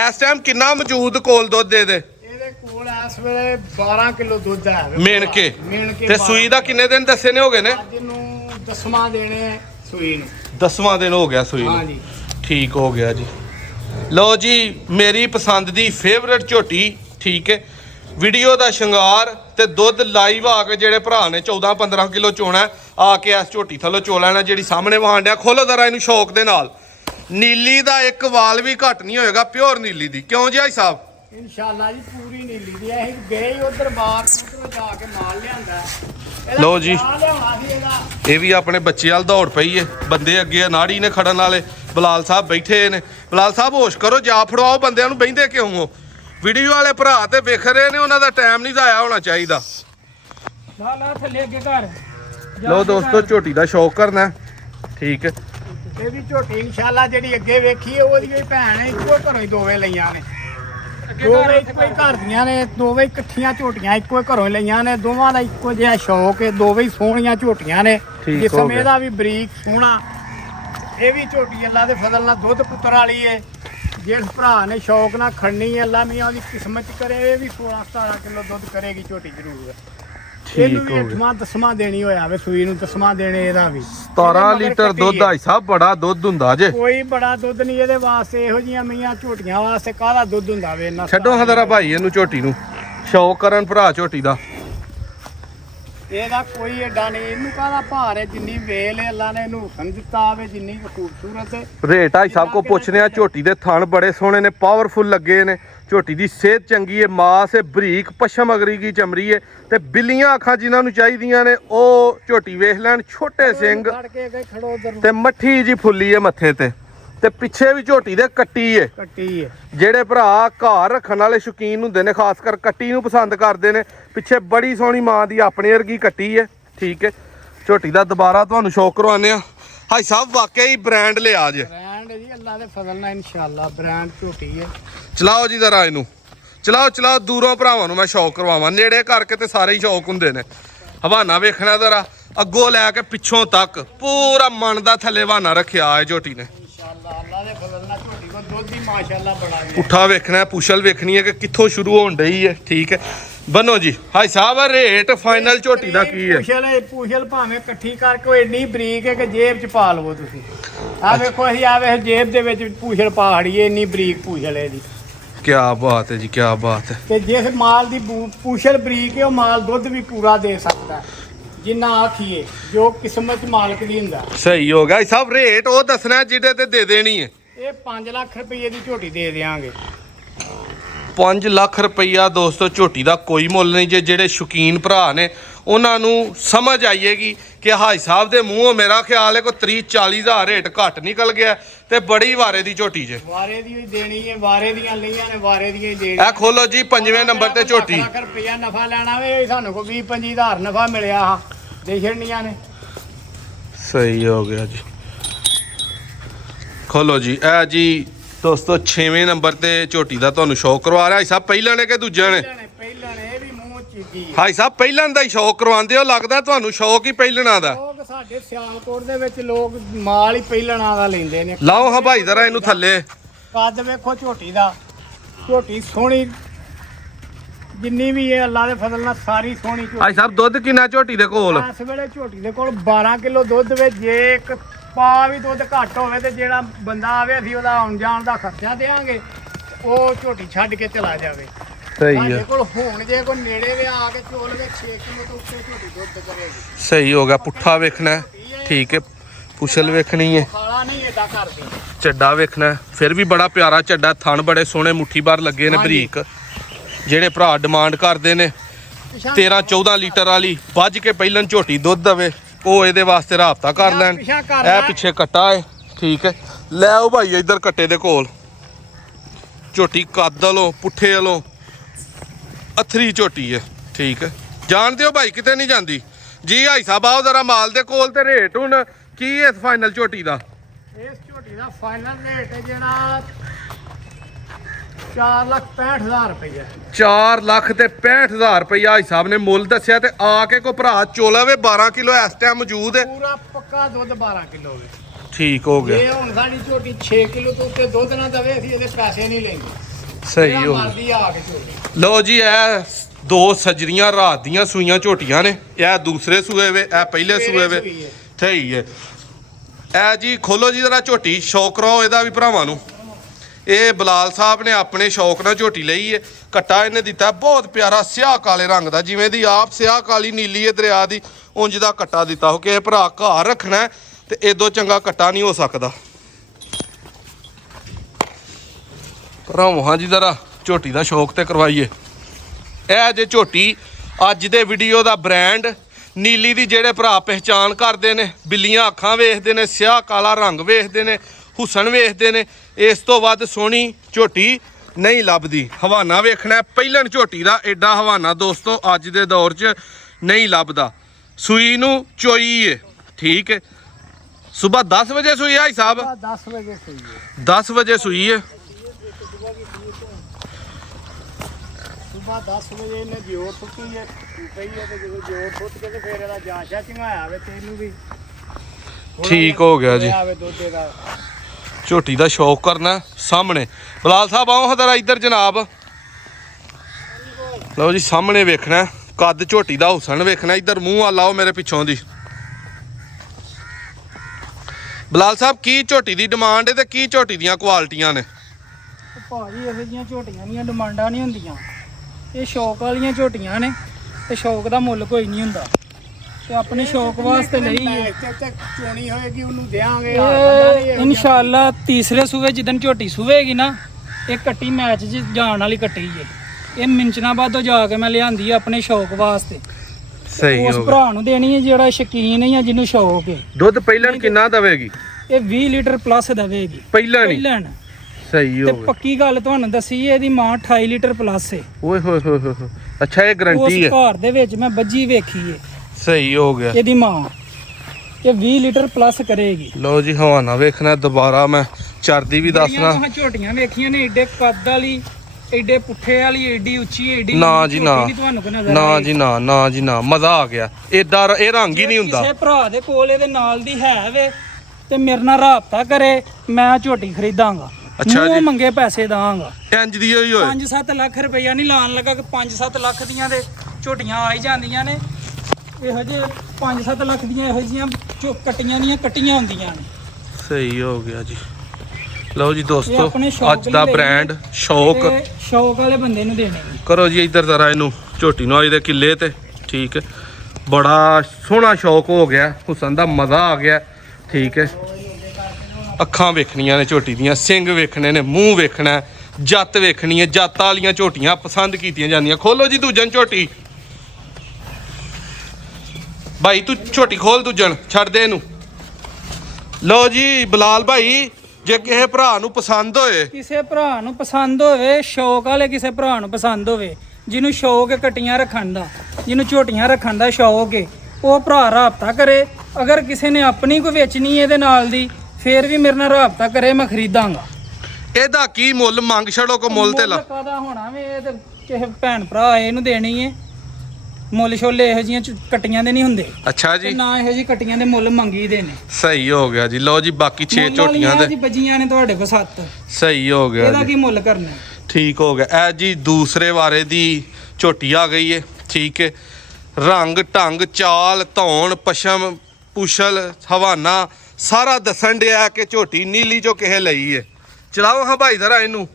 ਇਸ ਟਾਈਮ ਕਿੰਨਾ ਮੌਜੂਦ ਕੋਲ ਦੁੱਧ ਦੇ ਇਹਦੇ ਕੋਲ ਇਸ ਵੇਲੇ 12 ਕਿਲੋ ਦੁੱਧ ਹੈ। ਮੇਣ ਕੇ ਤੇ ਸੂਈ ਦਾ ਕਿੰਨੇ ਦਿਨ ਦੱਸੇ ਨੇ ਹੋ ਗਏ ਨੇ? ਅੱਜ ਨੂੰ 10ਵਾਂ ਦੇਣੇ ਸੂਈ ਨੂੰ। 10ਵਾਂ ਦਿਨ ਹੋ ਗਿਆ ਸੂਈ ਨੂੰ। ਹਾਂਜੀ ਠੀਕ ਹੋ ਗਿਆ ਜੀ। ਲਓ ਜੀ ਮੇਰੀ ਪਸੰਦ ਦੀ ਫੇਵਰੇਟ ਝੋਟੀ। ਠੀਕ ਹੈ। ਵੀਡੀਓ ਦਾ ਸ਼ਿੰਗਾਰ ਤੇ ਦੁੱਧ ਲਾਈਵ ਆ ਕੇ ਜਿਹੜੇ ਭਰਾ ਨੇ 14-15 ਕਿਲੋ ਚੋਣਾ ਆ ਕੇ ਇਸ ਝੋਟੀ ਥੱਲੋਂ ਚੋ ਲੈਣਾ ਜਿਹੜੀ ਸਾਹਮਣੇ ਵਹਾਣ ਡਿਆ। ਖੋਲੋ ਜ਼ਰਾ ਇਹਨੂੰ ਸ਼ੌਕ ਦੇ ਨਾਲ। ਨੀਲੀ ਦਾ ਇੱਕ ਵਾਲ ਵੀ ਘੱਟ ਨਹੀਂ ਹੋਏਗਾ, ਪਿਓਰ ਨੀਲੀ ਦੀ। ਕਿਉਂ ਜੀ ਭਾਈ ਸਾਹਿਬ? ਇਨਸ਼ਾਅੱਲਾ ਜੀ ਪੂਰੀ ਨੀਲੀ ਦੀ। ਅਸੀਂ ਗਏ ਉਧਰ ਬਾਹਰ ਤੋਂ ਜਾ ਕੇ ਮਾਲ ਲਿਆਂਦਾ। ਲਓ ਜੀ ਲਿਆਉਣਾ ਸੀ ਇਹਦਾ। ਇਹ ਵੀ ਆਪਣੇ ਬੱਚੇ ਵੱਲ ਦੌੜ ਪਈ ਏ। ਬੰਦੇ ਅੱਗੇ ਅਨਾੜੀ ਨੇ ਖੜਨ ਵਾਲੇ। ਬਲਾਲ ਸਾਹਿਬ ਬੈਠੇ ਨੇ। ਬਲਾਲ ਸਾਹਿਬ ਹੋਸ਼ ਕਰੋ, ਜਾ ਫੜਵਾਓ ਬੰਦਿਆਂ ਨੂੰ। ਬਹਿੰਦੇ ਕਿਉਂ ਹੋ? ਵੀਡੀਓ ਵਾਲੇ ਭਰਾ ਤੇ ਵੇਖ ਰਹੇ ਨੇ, ਉਹਨਾਂ ਦਾ ਟਾਈਮ ਨਹੀਂ ਜ਼ਾਇਆ ਹੋਣਾ ਚਾਹੀਦਾ। ਲਾ ਥੱਲੇ ਅੱਗੇ ਘਰ। ਲਓ ਦੋਸਤੋ ਝੋਟੀ ਦਾ ਸ਼ੌਕ ਕਰਨਾ। ਠੀਕ ਹੈ। ਇਹ ਵੀ ਝੋਟੀ ਇਨਸ਼ਾਅੱਲਾ ਜਿਹੜੀ ਅੱਗੇ ਵੇਖੀ ਹੈ ਉਹਦੀ ਵੀ ਭੈਣ ਹੈ, ਇੱਕੋ ਘਰੋਂ ਹੀ ਦੋਵੇਂ ਲਈਆਂ ਨੇ। ਦੋਵੇਂ ਇੱਕੋ ਹੀ ਘਰ ਦੀਆਂ ਨੇ, ਦੋਵੇਂ ਇਕੱਠੀਆਂ ਝੋਟੀਆਂ ਇੱਕੋ ਹੀ ਘਰੋਂ ਲਈਆਂ ਨੇ। ਦੋਵਾਂ ਦਾ ਇੱਕੋ ਜਿਹਾ ਸ਼ੌਕ ਹੈ, ਦੋਵੇਂ ਹੀ ਸੋਹਣੀਆਂ ਝੋਟੀਆਂ ਨੇ। ਜਿਸਮ ਇਹਦਾ ਵੀ ਬਰੀਕ ਸੋਹਣਾ। ਇਹ ਵੀ ਝੋਟੀ ਅੱਲਾ ਦੇ ਫਜ਼ਲ ਨਾਲ ਦੁੱਧ ਪੁੱਤਰ ਵਾਲੀ ਹੈ। ਜਿਸ ਭਰਾ ਨੇ ਸ਼ੌਕ ਨਾਲ ਖੜਨੀ ਹੈ ਅੱਲਾ ਮੀਆਂ ਉਹਦੀ ਕਿਸਮਤ ਕਰੇ। ਇਹ ਵੀ 16-17 ਕਿਲੋ ਦੁੱਧ ਕਰੇਗੀ ਝੋਟੀ ਜ਼ਰੂਰ। ਇਹਨੂੰ ਵੀ 8ਵਾਂ 10ਵਾਂ ਦੇਣੀ ਹੋਇਆ ਵੇ ਸੂਈ ਨੂੰ। 10ਵਾਂ ਦੇਣੇ ਇਹਦਾ ਵੀ 17 ਲੀਟਰ ਦੁੱਧ ਭਾਈ ਸਾਹਿਬ ਬੜਾ ਦੁੱਧ ਹੁੰਦਾ ਜੇ। ਕੋਈ ਬੜਾ ਦੁੱਧ ਨਹੀਂ ਇਹਦੇ ਵਾਸਤੇ। ਇਹੋ ਜੀਆਂ ਮੀਆਂ ਝੋਟੀਆਂ ਵਾਸਤੇ ਕਾਹਦਾ ਦੁੱਧ ਹੁੰਦਾ ਵੇ ਇੰਨਾ। ਛੱਡੋ ਹਜ਼ਰਾ ਭਾਈ ਇਹਨੂੰ ਝੋਟੀ ਨੂੰ। ਸ਼ੌਕ ਕਰਨ ਭਰਾ ਝੋਟੀ ਦਾ। ਇਹਦਾ ਕੋਈ ਏਡਾ ਨਹੀਂ। ਇਹਨੂੰ ਕਾਹਦਾ ਭਾਰ ਹੈ, ਜਿੰਨੀ ਵੇਲ ਹੈ ਅੱਲਾ ਨੇ ਇਹਨੂੰ ਹੁਸਨ ਦਿੱਤਾ ਆਵੇ, ਜਿੰਨੀ ਖੂਬਸੂਰਤ ਹੈ। ਰੇਟ ਭਾਈ ਸਾਹਿਬ ਕੋ ਪੁੱਛਨੇ ਆ। ਝੋਟੀ ਦੇ ਥਣ ਬੜੇ ਸੋਹਣੇ ਨੇ, ਪਾਵਰਫੁਲ ਲੱਗੇ ਨੇ। ਝੋਟੀ ਦੀ ਸਿਹਤ ਚੰਗੀ ਹੈ, ਮਾਸ ਹੈ, ਬਰੀਕ ਪਸ਼ਮ ਅਗਰੀ ਕੀ ਚਮੜੀ ਹੈ ਤੇ ਬਿੱਲੀਆਂ ਅੱਖਾਂ ਜਿਨ੍ਹਾਂ ਨੂੰ ਚਾਹੀਦੀਆਂ ਨੇ ਉਹ ਝੋਟੀ ਵੇਖ ਲੈਣ। ਛੋਟੇ ਸਿੰਘ ਤੇ ਮੱਠੀ ਜੀ ਫੁੱਲੀ ਹੈ ਮੱਥੇ ਤੇ। ਤੇ ਪਿੱਛੇ ਵੀ ਝੋਟੀ ਦੇ ਕੱਟੀ ਹੈ। ਜਿਹੜੇ ਭਰਾ ਘਰ ਰੱਖਣ ਵਾਲੇ ਸ਼ੌਕੀਨ ਹੁੰਦੇ ਨੇ, ਖਾਸ ਕਰ ਕੱਟੀ ਨੂੰ ਪਸੰਦ ਕਰਦੇ ਨੇ। ਪਿੱਛੇ ਬੜੀ ਸੋਹਣੀ ਮਾਂ ਦੀ ਆਪਣੀ ਵਰਗੀ ਕੱਟੀ ਹੈ। ਠੀਕ ਹੈ। ਝੋਟੀ ਦਾ ਦੁਬਾਰਾ ਤੁਹਾਨੂੰ ਸ਼ੌਕ ਕਰਵਾਉਂਦੇ ਆ। ਹਾਈ ਸਾਹਿਬ ਵਾਕਿਆ ਹੀ ਬ੍ਰਾਂਡ ਲਿਆ ਜੇ। ਬ੍ਰਾਂਡ ਜੀ ਅੱਲਾ ਦੇ ਫਜ਼ਲ ਨਾਲ ਇਨਸ਼ਾਅੱਲਾ ਬ੍ਰਾਂਡ ਝੋਟੀ ਹੈ। ਚਲਾਓ ਜੀ ਜ਼ਰਾ ਇਹਨੂੰ। ਚਲਾਓ ਦੂਰੋਂ ਭਰਾਵਾਂ ਨੂੰ ਮੈਂ ਸ਼ੌਕ ਕਰਵਾਵਾਂ। ਨੇੜੇ ਕਰਕੇ ਤੇ ਸਾਰੇ ਹੀ ਸ਼ੌਕ ਹੁੰਦੇ ਨੇ। ਹਵਾਨਾ ਵੇਖਣਾ ਜ਼ਰਾ ਅੱਗੋਂ ਲੈ ਕੇ ਪਿੱਛੋਂ ਤੱਕ ਪੂਰਾ ਮਨ ਦਾ ਥੱਲੇ ਹਵਾਨਾ ਰੱਖਿਆ ਹੈ ਝੋਟੀ ਨੇ। ਅੱਲਾ ਦੇ ਫਜ਼ਲ ਨਾਲ ਝੋਟੀ ਕੋ ਦੁੱਧ ਹੀ ਮਾਸ਼ਾਅੱਲਾ ਬੜਾ ਹੈ। ਪੁੱਠਾ ਵੇਖਣਾ, ਪੁਛਲ ਵੇਖਣੀ ਹੈ ਕਿ ਕਿੱਥੋਂ ਸ਼ੁਰੂ ਹੋਣ ਡਈ ਹੈ। ਠੀਕ ਹੈ। ਬੰਨੋ ਜੀ ਹਾਈ ਸਾਹਿਬ ਰੇਟ ਫਾਈਨਲ ਝੋਟੀ ਦਾ ਕੀ ਹੈ? ਪੁਛਲ ਭਾਵੇਂ ਇਕੱਠੀ ਕਰਕੇ ਉਹ ਇੰਨੀ ਬਰੀਕ ਹੈ ਕਿ ਜੇਬ 'ਚ ਪਾ ਲਵੋ ਤੁਸੀਂ। ਆ ਵੇਖੋ ਅਸੀਂ ਆ ਵੇਖ ਜੇਬ ਦੇ ਵਿੱਚ ਪੁਛਲ ਪਾ ਹੜੀਏ, ਇੰਨੀ ਬਰੀਕ ਪੁਛਲ ਇਹਦੀ। ਕੀ ਬਾਤ ਹੈ ਜੀ, ਕੀ ਬਾਤ ਹੈ। ਤੇ ਜਿਸ ਮਾਲ ਦੀ ਪੁਛਲ ਬਰੀਕ ਹੈ ਉਹ ਮਾਲ ਦੁੱਧ ਵੀ ਪੂਰਾ ਦੇ ਸਕਦਾ ਜਿੰਨਾ ਆਖੀਏ, ਜੋ ਕਿਸਮਤ ਮਾਲਕ ਦੀ ਹੁੰਦਾ। ਸਹੀ ਹੋ ਗਿਆ ਸਾਹਿਬ। ਰੇਟ ਉਹ ਦੱਸਣਾ ਜਿਹਦੇ ਤੇ ਦੇ ਦੇਣੀ ਹੈ। ਇਹ 5 ਲੱਖ ਰੁਪਏ ਦੀ ਝੋਟੀ ਦੇ ਦੇਵਾਂਗੇ। 5 ਲੱਖ ਰੁਪਈਆ ਦੋਸਤੋ ਝੋਟੀ ਦਾ ਕੋਈ ਮੁੱਲ ਨਹੀਂ ਜੇ। ਜਿਹੜੇ ਸ਼ੌਕੀਨ ਭਰਾ ਨੇ ਉਹਨਾਂ ਨੂੰ ਸਮਝ ਆਈਏਗੀ ਕਿ ਹਾਈ ਸਾਹਿਬ ਦੇ ਮੂੰਹੋਂ ਮੇਰਾ ਖਿਆਲ ਹੈ ਕੋਈ 30-40 ਹਜ਼ਾਰ ਰੇਟ ਘੱਟ ਨਿਕਲ ਗਿਆ ਤੇ ਬੜੀ ਵਾਰੇ ਦੀ ਝੋਟੀ ਜੇ। ਵਾਰੇ ਦੀ ਹੀ ਦੇਣੀ ਹੈ, ਵਾਰੇ ਦੀਆਂ ਲਈਆਂ ਨੇ, ਵਾਰੇ ਦੀਆਂ ਹੀ ਦੇਣੀ। ਇਹ ਖੋਲੋ ਜੀ 5ਵੇਂ ਨੰਬਰ ਤੇ ਝੋਟੀ। ਲੱਖ ਰੁਪਇਆ ਨਫਾ ਲੈਣਾ ਵੇ, ਸਾਨੂੰ ਕੋਈ 20-25 ਹਜ਼ਾਰ ਨਫਾ ਮਿਲਿਆ ਆ ਦੇ ਛੜਨੀਆਂ ਨੇ। ਸਹੀ ਹੋ ਗਿਆ ਜੀ। ਖੋਲੋ ਜੀ ਇਹ ਜੀ ਦੋਸਤੋ 6ਵੇਂ ਨੰਬਰ ਤੇ ਝੋਟੀ ਦਾ ਤੁਹਾਨੂੰ ਸ਼ੌਕ ਕਰਵਾ ਰਿਹਾ। ਹਾਈ ਸਾਹਿਬ ਪਹਿਲਾਂ ਨੇ ਕਿ ਦੂਜਿਆਂ ਨੇ? ਪਹਿਲਾਂ ਨੇ, ਇਹ ਵੀ ਮੂੰਹ ਚੀਜੀ ਹੈ। ਹਾਈ ਸਾਹਿਬ ਪਹਿਲਾਂ ਦਾ ਹੀ ਸ਼ੌਕ ਕਰਵਾਉਂਦੇ ਹੋ, ਲੱਗਦਾ ਤੁਹਾਨੂੰ ਸ਼ੌਕ ਹੀ ਪਹਿਲਣਾ ਦਾ। ਲੋਕ ਸਾਡੇ ਸਿਆਲਕੋਟ ਦੇ ਵਿੱਚ ਲੋਕ ਮਾਲ ਹੀ ਪਹਿਲਣਾ ਦਾ ਲੈਂਦੇ ਨੇ। ਲਾਓ ਹਾਂ ਭਾਈ ਜ਼ਰਾ ਇਹਨੂੰ ਥੱਲੇ। ਕੱਦ ਵੇਖੋ ਝੋਟੀ ਦਾ, ਝੋਟੀ ਸੋਹਣੀ ਜਿੰਨੀ ਵੀ ਹੈ ਅੱਲਾ ਦੇ ਫਜ਼ਲ ਨਾਲ ਸਾਰੀ ਸੋਹਣੀ ਝੋਟੀ। ਹਾਈ ਸਾਹਿਬ ਦੁੱਧ ਕਿੰਨਾ ਝੋਟੀ ਦੇ ਕੋਲ? ਇਸ ਵੇਲੇ ਝੋਟੀ ਦੇ ਕੋਲ 12 ਕਿਲੋ ਦੁੱਧ ਵੇ। ਜੇ ਇੱਕ ਪਾ ਵੀ ਦੁੱਧ ਘੱਟ ਹੋਵੇ ਤੇ ਜਿਹੜਾ ਬੰਦਾ ਆਵੇ ਅਸੀਂ ਉਹਦਾ ਆਉਣ ਜਾਣ ਦਾ ਖਰਚਾ ਦੇਵਾਂਗੇ, ਉਹ ਝੋਟੀ ਛੱਡ ਕੇ ਚਲਾ ਜਾਵੇ। ਸਹੀ ਸਾਡੇ ਹੈ, ਕੋਲ ਹੁਣ ਜੇ ਕੋਈ ਨੇੜੇ ਵੇ ਆ ਕੇ ਚੋਲਵੇ 6 ਕਿਲੋ ਤੋਂ ਉੱਤੇ ਝੋਟੀ ਦੁੱਧ ਕਰੇਗੀ। ਸਹੀ ਹੋ ਗਿਆ। ਪੁੱਠਾ ਵੇਖਣਾ ਹੈ, ਠੀਕ ਹੈ। ਪੁਛਲ ਵੇਖਣੀ ਹੈ, ਖਾਲਾ ਨਹੀਂ ਏਦਾਂ ਕਰਦੀ। ਚੱਡਾ ਵੇਖਣਾ ਹੈ, ਫਿਰ ਵੀ ਬੜਾ ਪਿਆਰਾ ਚੱਡਾ। ਥਣ ਬੜੇ ਸੋਹਣੇ ਮੁੱਠੀ ਬਾਰ ਲੱਗੇ ਨੇ ਬਰੀਕ। ਜਿਹੜੇ ਭਰਾ ਡਿਮਾਂਡ ਕਰਦੇ ਨੇ 13-14 ਲੀਟਰ ਵਾਲੀ ਵੱਜ ਕੇ ਪਹਿਲਾਂ ਝੋਟੀ ਦੁੱਧ ਦੇਵੇ, ਉਹ ਇਹਦੇ ਵਾਸਤੇ ਰਾਬਤਾ ਕਰ ਲੈਣ। ਇਹ ਪਿੱਛੇ ਕੱਟਾ ਹੈ, ਠੀਕ ਹੈ। ਲੈ ਆਓ ਭਾਈ ਇੱਧਰ ਕੱਟੇ ਦੇ ਕੋਲ। ਝੋਟੀ ਕੱਦ ਵੱਲੋਂ ਪੁੱਠੇ ਵੱਲੋਂ ਅਥਰੀ ਝੋਟੀ ਹੈ, ਠੀਕ ਹੈ। ਜਾਣਦੇ ਹੋ ਭਾਈ ਕਿਤੇ ਨਹੀਂ ਜਾਂਦੀ ਜੀ। ਹਾਈ ਸਾਹਿਬ ਆਓ ਜ਼ਰਾ ਮਾਲ ਦੇ ਕੋਲ ਤੇ ਰੇਟ ਹੁਣ ਕੀ ਹੈ ਫਾਈਨਲ ਝੋਟੀ ਦਾ? ਇਸ ਝੋਟੀ ਦਾ ਫਾਈਨਲ ਰੇਟ ਹੈ ਜਿਹੜਾ 4,65,000 ਰੁਪਏ। 4,65,000 ਰੁਪਇਆ ਹਾਈ ਸਾਹਿਬ ਨੇ ਮੁੱਲ ਦੱਸਿਆ। ਤੇ ਆ ਕੇ ਕੋ ਭਰਾ ਚੋਲਾਵੇ 12 ਕਿਲੋ ਇਸ ਟਾਈਮ ਮੌਜੂਦ ਹੈ। ਪੂਰਾ ਪੱਕਾ ਦੁੱਧ 12 ਕਿਲੋ ਹੈ। ਠੀਕ ਹੋ ਗਿਆ। ਜੇ ਹੁਣ ਸਾਡੀ ਝੋਟੀ 6 ਕਿਲੋ ਤੋਂ ਉੱਤੇ ਦੁੱਧ ਨਾ ਦੇਵੇ ਅਸੀਂ ਇਹਦੇ ਪੈਸੇ ਨਹੀਂ ਲੈਂਦੇ। ਸਹੀ ਹੋ ਗਿਆ। ਮਰਦੀ ਆ ਕੇ ਝੋਟੀ। ਲਓ ਜੀ ਇਹ ਦੋ ਸਜਰੀਆਂ ਰਾਤ ਦੀਆਂ ਸੂਈਆਂ ਝੋਟੀਆਂ ਨੇ। ਇਹ ਦੂਸਰੇ ਸੂਏ ਵੇ, ਇਹ ਪਹਿਲੇ ਸੂਏ ਵੇ। ਸਹੀ ਹੈ। ਇਹ ਜੀ ਖੋਲੋ ਜੀ ਜਰਾ ਝੋਟੀ, ਸ਼ੌਕ ਕਰਾਓ ਇਹਦਾ ਵੀ ਭਰਾਵਾਂ ਨੂੰ। ਇਹ ਬਲਾਲ ਸਾਹਿਬ ਨੇ ਆਪਣੇ ਸ਼ੌਕ ਨਾਲ ਝੋਟੀ ਲਈ ਹੈ। ਕੱਟਾ ਇਹਨੇ ਦਿੱਤਾ ਬਹੁਤ ਪਿਆਰਾ ਸਿਆਹ ਕਾਲੇ ਰੰਗ ਦਾ, ਜਿਵੇਂ ਦੀ ਆਪ ਸਿਆਹ ਕਾਲੀ ਨੀਲੀ ਹੈ ਦਰਿਆ ਦੀ, ਉਂਝ ਦਾ ਕੱਟਾ ਦਿੱਤਾ ਹੋ। ਕਿਸੇ ਭਰਾ ਘਰ ਰੱਖਣਾ ਤੇ ਇਦੋਂ ਚੰਗਾ ਕੱਟਾ ਨਹੀਂ ਹੋ ਸਕਦਾ। ਭਰਾਵਾਂ ਜੀ ਜਰਾ ਝੋਟੀ ਦਾ ਸ਼ੌਕ ਤੇ ਕਰਵਾਈਏ। ਇਹ ਜੇ ਝੋਟੀ ਅੱਜ ਦੇ ਵੀਡੀਓ ਦਾ ਬ੍ਰਾਂਡ ਨੀਲੀ ਦੀ, ਜਿਹੜੇ ਭਰਾ ਪਹਿਚਾਨ ਕਰਦੇ ਨੇ, ਬਿੱਲੀਆਂ ਅੱਖਾਂ ਵੇਖਦੇ ਨੇ, ਸਿਆਹ ਕਾਲਾ ਰੰਗ ਵੇਖਦੇ ਨੇ, ਹੁਸਨ ਵੇਖਦੇ ਨੇ, ਇਸ ਤੋਂ ਵੱਧ ਸੋਹਣੀ ਝੋਟੀ ਨਹੀਂ ਲੱਭਦੀ। ਹਵਾਨਾ ਵੇਖਣਾ ਪਹਿਲਣ ਝੋਟੀ ਦਾ, ਐਡਾ ਹਵਾਨਾ ਦੋਸਤੋ ਅੱਜ ਦੇ ਦੌਰ 'ਚ ਨਹੀਂ ਲੱਭਦਾ। ਸੂਈ ਨੂੰ ਚੋਈ ਏ, ਠੀਕ ਹੈ। ਸਵੇਰ 10 ਵਜੇ ਸੂਈ ਹੈ ਸਾਹਿਬ? 10 ਵਜੇ ਸੂਈ ਹੈ। 10 ਵਜੇ ਸੂਈ ਹੈ। ਸੁਬਾ 10 ਵਜੇ ਇਹਨੇ ਜੋਰ ਟੁੱਟੀ ਹੈ ਪਈ ਹੈ ਤੇ ਜਦੋਂ ਜੋਰ ਟੁੱਟ ਕੇ ਤੇ ਫਿਰ ਇਹਦਾ ਜਾਂਚਾ ਚੰਗਾਇਆ ਵੇ ਤੈਨੂੰ ਵੀ ਠੀਕ ਹੋ ਗਿਆ ਜੀ। ਆਵੇ ਦੁੱਧ ਦਾ ਝੋਟੀ ਦਾ ਸ਼ੌਕ ਕਰਨਾ ਸਾਹਮਣੇ। ਬਲਾਲ ਸਾਹਿਬ ਆਓ ਹਜ਼ਾਰਾ ਇੱਧਰ ਜਨਾਬ। ਲਓ ਜੀ ਸਾਹਮਣੇ ਵੇਖਣਾ ਕੱਦ ਝੋਟੀ ਦਾ, ਹੁਸਨ ਵੇਖਣਾ। ਇੱਧਰ ਮੂੰਹ ਆ ਲਾਓ ਮੇਰੇ ਪਿੱਛੋਂ ਦੀ। ਬਲਾਲ ਸਾਹਿਬ ਕੀ ਝੋਟੀ ਦੀ ਡਿਮਾਂਡ ਹੈ ਤੇ ਕੀ ਝੋਟੀ ਦੀਆਂ ਕੁਆਲਿਟੀਆਂ ਨੇ? ਭਾਜੀ ਇਹੋ ਜਿਹੀਆਂ ਝੋਟੀਆਂ ਦੀਆਂ ਡਿਮਾਂਡਾਂ ਨਹੀਂ ਹੁੰਦੀਆਂ। ਇਹ ਸ਼ੌਕ ਵਾਲੀਆਂ ਝੋਟੀਆਂ ਨੇ ਤੇ ਸ਼ੌਕ ਦਾ ਮੁੱਲ ਕੋਈ ਨਹੀਂ ਹੁੰਦਾ। ਤੇ ਆਪਣੇ ਸ਼ੌਕ ਵਾਸਤੇ ਲਈ ਹੈ। ਚੋਣੀ ਹੋਏਗੀ ਉਹਨੂੰ ਦੇਾਂਗੇ ਇਨਸ਼ਾਅੱਲਾ। ਤੀਸਰੇ ਸੂਵੇ ਜਿੱਦਣ ਝੋਟੀ ਸੂਵੇਗੀ ਨਾ, ਇਹ ਕੱਟੀ ਮੈਚ 'ਚ ਜਾਣ ਵਾਲੀ ਕੱਟੀ ਹੈ। ਇਹ ਮਿੰਚਨਾਬਾਦੋਂ ਜਾ ਕੇ ਮੈਂ ਲਿਆਂਦੀ ਆਪਣੇ ਸ਼ੌਕ ਵਾਸਤੇ। ਸਹੀ ਉਸ ਭਰਾ ਨੂੰ ਦੇਣੀ ਹੈ ਜਿਹੜਾ ਸ਼ੌਕੀਨ ਹੈ ਜਾਂ ਜਿਹਨੂੰ ਸ਼ੌਕ ਹੈ। ਦੁੱਧ ਪਹਿਲਣ ਕਿੰਨਾ ਦੇਵੇਗੀ? ਇਹ 20 ਲੀਟਰ ਪਲੱਸ ਦੇਵੇਗੀ ਪਹਿਲਣ। ਸਹੀ ਹੋ ਤੇ ਗਿਆ। ਪੱਕੀ ਗੱਲ ਤੁਹਾਨੂੰ ਦੱਸੀ, ਇਹਦੀ ਮਾਂ 28 ਲੀਟਰ ਪਲੱਸ ਹੈ। ਓਏ ਹੋਏ ਹੋਏ ਹੋਏ। ਅੱਛਾ ਇਹ ਗਰੰਟੀ ਹੈ? ਉਸ ਘਰ ਦੇ ਵਿੱਚ ਮੈਂ ਬੱਜੀ ਵੇਖੀ ਹੈ। ਸਹੀ ਹੋ ਗਿਆ। ਇਹਦੀ ਮਾਂ ਇਹ 20 ਲੀਟਰ ਪਲੱਸ ਕਰੇਗੀ। ਲਓ ਜੀ ਹਵਾਨਾ ਵੇਖਣਾ ਦੁਬਾਰਾ, ਮੈਂ ਚਰਦੀ ਵੀ ਦੱਸਣਾ। ਝੋਟੀਆਂ ਵੇਖੀਆਂ ਨੇ ਏਡੇ ਕੱਦ ਵਾਲੀ, ਏਡੇ ਪੁੱਠੇ ਵਾਲੀ, ਏਡੀ ਉੱਚੀ, ਏਡੀ ਨਾ ਜੀ ਨਾ, ਤੁਹਾਨੂੰ ਕੋਈ ਨਜ਼ਰ ਨਾ ਜੀ ਨਾ, ਨਾ ਜੀ ਨਾ, ਮਜ਼ਾ ਆ ਗਿਆ। ਏਦਾਂ ਇਹ ਰੰਗ ਹੀ ਨਹੀਂ ਹੁੰਦਾ। ਕਿਸੇ ਭਰਾ ਦੇ ਕੋਲ ਇਹਦੇ ਨਾਲ ਦੀ ਹੈ ਵੇ ਤੇ ਮੇਰੇ ਨਾਲ ਰਾਬਤਾ ਕਰੇ, ਮੈਂ ਝੋਟੀ ਖਰੀਦਾਂਗਾ। ਅੱਛਾ ਜੀ, ਮੰਗੇ ਪੈਸੇ ਦਾਂਗਾ। ਇੰਜ ਦੀ ਹੋਈ ਹੋਏ 5-7 ਲੱਖ ਰੁਪਈਆ ਨਹੀਂ ਲਾਣ ਲੱਗਾ ਕਿ 5-7 ਲੱਖ ਦੀਆਂ ਦੇ ਝੋਟੀਆਂ ਆ ਹੀ ਜਾਂਦੀਆਂ ਨੇ। ਇਹੋ ਜਿਹੇ 5-7 ਲੱਖ ਦੀਆਂ ਇਹੋ ਜਿਹੀਆਂ ਕੱਟੀਆਂ ਦੀਆਂ ਕੱਟੀਆਂ ਹੁੰਦੀਆਂ ਨੇ। ਸਹੀ ਹੋ ਗਿਆ ਜੀ। ਲਓ ਜੀ ਦੋਸਤੋ ਅੱਜ ਦਾ ਬ੍ਰਾਂਡ ਸ਼ੌਕ ਵਾਲੇ ਬੰਦੇ ਨੂੰ ਦੇਣੇ ਕਰੋ ਜੀ। ਇੱਧਰ ਜ਼ਰਾ ਇਹਨੂੰ ਝੋਟੀ ਨੂੰ ਅੱਜ ਦੇ ਕਿੱਲੇ ਤੇ, ਠੀਕ ਹੈ। ਬੜਾ ਸੋਹਣਾ ਸ਼ੌਕ ਹੋ ਗਿਆ, ਹੁਸਨ ਦਾ ਮਜ਼ਾ ਆ ਗਿਆ, ਠੀਕ ਹੈ। ਅੱਖਾਂ ਵੇਖਣੀਆਂ ਨੇ ਝੋਟੀ ਦੀਆਂ, ਸਿੰਗ ਵੇਖਣੇ ਨੇ, ਮੂੰਹ ਵੇਖਣਾ, ਜੱਤ ਵੇਖਣੀ ਹੈ। ਜੱਤ ਵਾਲੀਆਂ ਝੋਟੀਆਂ ਪਸੰਦ ਕੀਤੀਆਂ ਜਾਂਦੀਆਂ। ਖੋਲੋ ਜੀ ਦੂਜਨ ਝੋਟੀ। ਭਾਈ ਤੂੰ ਝੋਟੀ ਖੋਲ ਦੂਜਣ ਛੱਡ ਦੇ ਇਹਨੂੰ। ਲਓ ਜੀ ਬਲਾਲ ਭਾਈ, ਜੇ ਕਿਸੇ ਭਰਾ ਨੂੰ ਪਸੰਦ ਹੋਏ, ਕਿਸੇ ਭਰਾ ਨੂੰ ਪਸੰਦ ਹੋਵੇ, ਸ਼ੌਕ ਵਾਲੇ ਕਿਸੇ ਭਰਾ ਨੂੰ ਪਸੰਦ ਹੋਵੇ, ਜਿਹਨੂੰ ਸ਼ੌਕ ਹੈ ਕਟੀਆਂ ਰੱਖਣ ਦਾ, ਜਿਹਨੂੰ ਝੋਟੀਆਂ ਰੱਖਣ ਦਾ ਸ਼ੌਕ ਹੈ, ਉਹ ਭਰਾ ਰਾਬਤਾ ਕਰੇ। ਅਗਰ ਕਿਸੇ ਨੇ ਆਪਣੀ ਕੋਈ ਵੇਚਣੀ ਇਹਦੇ ਨਾਲ ਦੀ, ਫੇਰ ਵੀ ਮੇਰੇ ਨਾਲ ਰਾਬਤਾ ਕਰੇ, ਮੈਂ ਖਰੀਦਾਂਗਾ। ਇਹਦਾ ਕੀ ਮੁੱਲ ਮੰਗ ਛੜੋ ਕੋ ਮੁੱਲ ਤੇ ਲਾ। ਕਾਹਦਾ ਹੋਣਾ ਵੇ, ਇਹ ਤੇ ਕਿਸੇ ਭੈਣ ਭਰਾ ਆਏ ਇਹਨੂੰ ਦੇਣੀ ਹੈ। ਮੁੱਲ ਛੋਲੇ ਇਹੋ ਜਿਹੀਆਂ ਕਟੀਆਂ ਦੇ ਨਹੀਂ ਹੁੰਦੇ। ਅੱਛਾ ਤੇ ਜੀ, ਨਾ ਇਹੋ ਜਿਹੀ ਕਟੀਆਂ ਦੇ ਮੁੱਲ ਮੰਗੀ ਦੇ ਨੇ। ਸਹੀ ਹੋ ਗਿਆ ਜੀ। ਲਓ ਜੀ ਬਾਕੀ 6 ਝੋਟੀਆਂ ਦੇ ਜੀ ਬੱਜੀਆਂ ਨੇ ਤੁਹਾਡੇ ਕੋਲ 7। ਸਹੀ ਹੋ ਗਿਆ ਇਹਦਾ ਜੀ, ਕੀ ਮੁੱਲ ਕਰਨਾ? ਠੀਕ ਹੋ ਗਿਆ। ਇਹ ਜੀ ਦੂਸਰੇ ਵਾਰੇ ਦੀ ਝੋਟੀ ਆ ਗਈ ਏ, ਠੀਕ ਹੈ। ਰੰਗ ਢੰਗ ਚਾਲ ਧੌਣ ਪਸ਼ਮ ਪੁਸ਼ਲ ਹਵਾਨਾ ਸਾਰਾ ਦੱਸਣ ਡਿਆ ਕਿ ਝੋਟੀ ਨੀਲੀ ਚੋਂ ਕਿਸੇ ਲਈ ਏ। ਚਲਾਓ ਹਾਂ ਭਾਈ ਜ਼ਰਾ ਇਹਨੂੰ।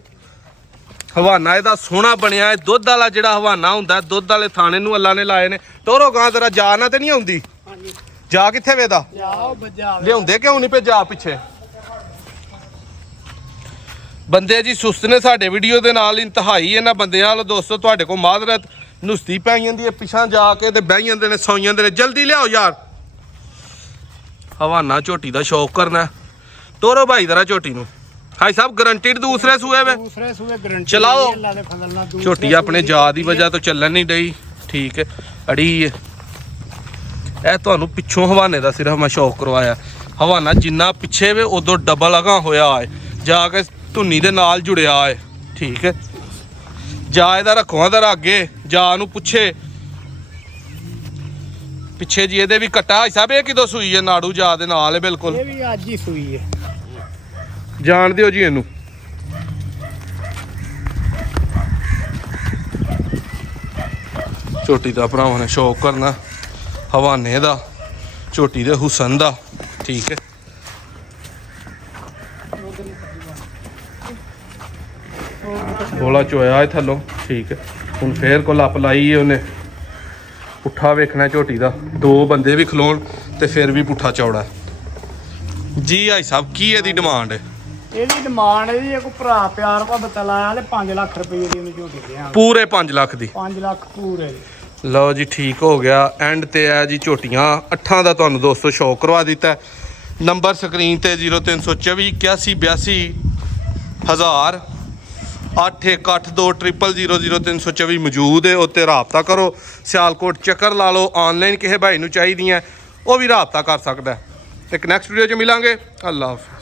ਹਵਾਨਾ ਇਹਦਾ ਸੋਹਣਾ ਬਣਿਆ ਹੈ, ਦੁੱਧ ਵਾਲਾ ਜਿਹੜਾ ਹਵਾਨਾ ਹੁੰਦਾ, ਦੁੱਧ ਵਾਲੇ ਥਾਣੇ ਨੂੰ ਅੱਲਾ ਨੇ ਲਾਏ ਨੇ। ਟੋਰੋ ਗਾਂ ਜ਼ਰਾ ਜਾ ਨਾ ਤੇ ਨਹੀਂ ਆਉਂਦੀ, ਜਾ ਕਿੱਥੇ ਵੇਦਾ ਜਾਓ ਬੱਜਾ ਲਿਆਉਂਦੇ ਕਿਉਂ ਨਹੀਂ ਪਏ ਜਾ ਪਿੱਛੇ। ਬੰਦੇ ਜੀ ਸੁਸਤ ਨੇ ਸਾਡੇ ਵੀਡੀਓ ਦੇ ਨਾਲ ਇੰਤਹਾਈ ਇਹਨਾਂ ਬੰਦਿਆਂ ਵਾਲੋ ਦੋਸਤੋ, ਤੁਹਾਡੇ ਕੋਲ ਮਾਜ਼ਰਤ। ਨੁਸਤੀ ਪੈ ਜਾਂਦੀ ਹੈ ਪਿਛਾਂ ਜਾ ਕੇ ਤੇ ਬਹਿ ਜਾਂਦੇ ਨੇ, ਸੌਂ ਜਾਂਦੇ ਨੇ। ਜਲਦੀ ਲਿਆਓ ਯਾਰ। ਹਵਾਨਾ ਝੋਟੀ ਦਾ ਸ਼ੌਕ ਕਰਨਾ। ਟੋਰੋ ਭਾਈ ਜ਼ਰਾ ਝੋਟੀ ਨੂੰ। ਹਾਈ ਸਾਹਿਬ ਗਰੰਟਿਡ ਦੂਸਰੇ ਸੂਏ ਵੇ। ਦੂਸਰੇ ਸੂਏ ਗਰੰਟੀ ਚਲਾਓ। ਅੱਲਾ ਦੇ ਫਜ਼ਲ ਨਾਲ ਦੂਸਰੇ ਝੋਟੀ ਆਪਣੇ ਜਾ ਦੀ ਵਜ੍ਹਾ ਤੋਂ ਚੱਲਣ ਨਹੀਂ ਡਈ, ਠੀਕ ਹੈ। ਅੜੀ ਹੈ ਇਹ, ਤੁਹਾਨੂੰ ਪਿੱਛੋਂ ਹਵਾਨੇ ਦਾ ਸਿਰਫ ਮੈਂ ਸ਼ੌਕ ਕਰਵਾਇਆ। ਹਵਾਨਾ ਜਿੰਨਾ ਪਿੱਛੇ ਵੇ ਉਦੋਂ ਡਬਲ ਅਗਾ ਹੋਇਆ ਹੈ, ਜਾ ਕੇ ਧੁੰਨੀ ਦੇ ਨਾਲ ਜੁੜਿਆ ਹੈ, ਠੀਕ ਹੈ। ਜਾ ਇਹਦਾ ਰੱਖੋ ਦਾ ਅੱਗੇ, ਜਾ ਨੂੰ ਪੁੱਛੇ ਪਿੱਛੇ ਜੀ ਇਹਦੇ ਵੀ ਕੱਟਾ ਸਾਹਿਬ। ਇਹ ਕਿਦੋਂ ਸੂਈ ਹੈ? ਨਾੜੂ ਜਾ ਦੇ ਨਾਲ ਹੈ ਬਿਲਕੁਲ। ਇਹ ਵੀ ਅੱਜ ਹੀ ਸੂਈ ਹੈ। ਜਾਣ ਦਿਓ ਜੀ ਇਹਨੂੰ। ਝੋਟੀ ਦਾ ਭਰਾਵਾਂ ਨੇ ਸ਼ੌਕ ਕਰਨਾ, ਹਵਾਨੇ ਦਾ, ਝੋਟੀ ਦੇ ਹੁਸਨ ਦਾ, ਠੀਕ ਹੈ। ਬੋਲਾ ਚੋਇਆ ਹੈ ਥੱਲੋਂ, ਠੀਕ ਹੈ। ਹੁਣ ਫੇਰ ਕੋ ਲੱਪ ਲਾਈ ਹੈ ਉਹਨੇ। ਪੁੱਠਾ ਵੇਖਣਾ ਝੋਟੀ ਦਾ, 2 ਬੰਦੇ ਵੀ ਖਲੋਣ ਤੇ ਫਿਰ ਵੀ ਪੁੱਠਾ ਚੌੜਾ ਜੀ। ਆਈ ਸਾਹਿਬ ਕੀ ਇਹਦੀ ਡਿਮਾਂਡ ਹੈ? ਇਹਦੀ ਡਿਮਾਂਡ ਹੈ ਜੀ, ਇੱਕ ਭਰਾ ਪਿਆਰ ਭਗਤ ਲਾਇਆ ਤੇ 5 ਲੱਖ ਰੁਪਏ ਦੀ ਉਹਨੂੰ ਝੋਟੀ ਦਿਆਂ। ਪੂਰੇ 5 ਲੱਖ ਦੀ। 5 ਲੱਖ ਪੂਰੇ। ਲਓ ਜੀ ਠੀਕ ਹੋ ਗਿਆ। ਐਂਡ ਤੇ ਹੈ ਜੀ ਝੋਟੀਆਂ 8 ਦਾ ਤੁਹਾਨੂੰ ਦੋਸਤੋ ਸ਼ੌਕ ਕਰਵਾ ਦਿੱਤਾ। ਨੰਬਰ ਸਕਰੀਨ ਤੇ 0324 8182 1000 8182000324 ਮੌਜੂਦ ਹੈ। ਉੱਤੇ ਰਾਬਤਾ ਕਰੋ। ਸਿਆਲਕੋਟ ਚੱਕਰ ਲਾ ਲਓ। ਆਨਲਾਈਨ ਕਿਸੇ ਭਾਈ ਨੂੰ ਚਾਹੀਦੀਆਂ ਉਹ ਵੀ ਰਾਬਤਾ ਕਰ ਸਕਦਾ। ਇੱਕ ਨੈਕਸਟ ਵੀਡੀਓ 'ਚ ਮਿਲਾਂਗੇ। ਅੱਲਾ ਹਾਫਿਜ਼।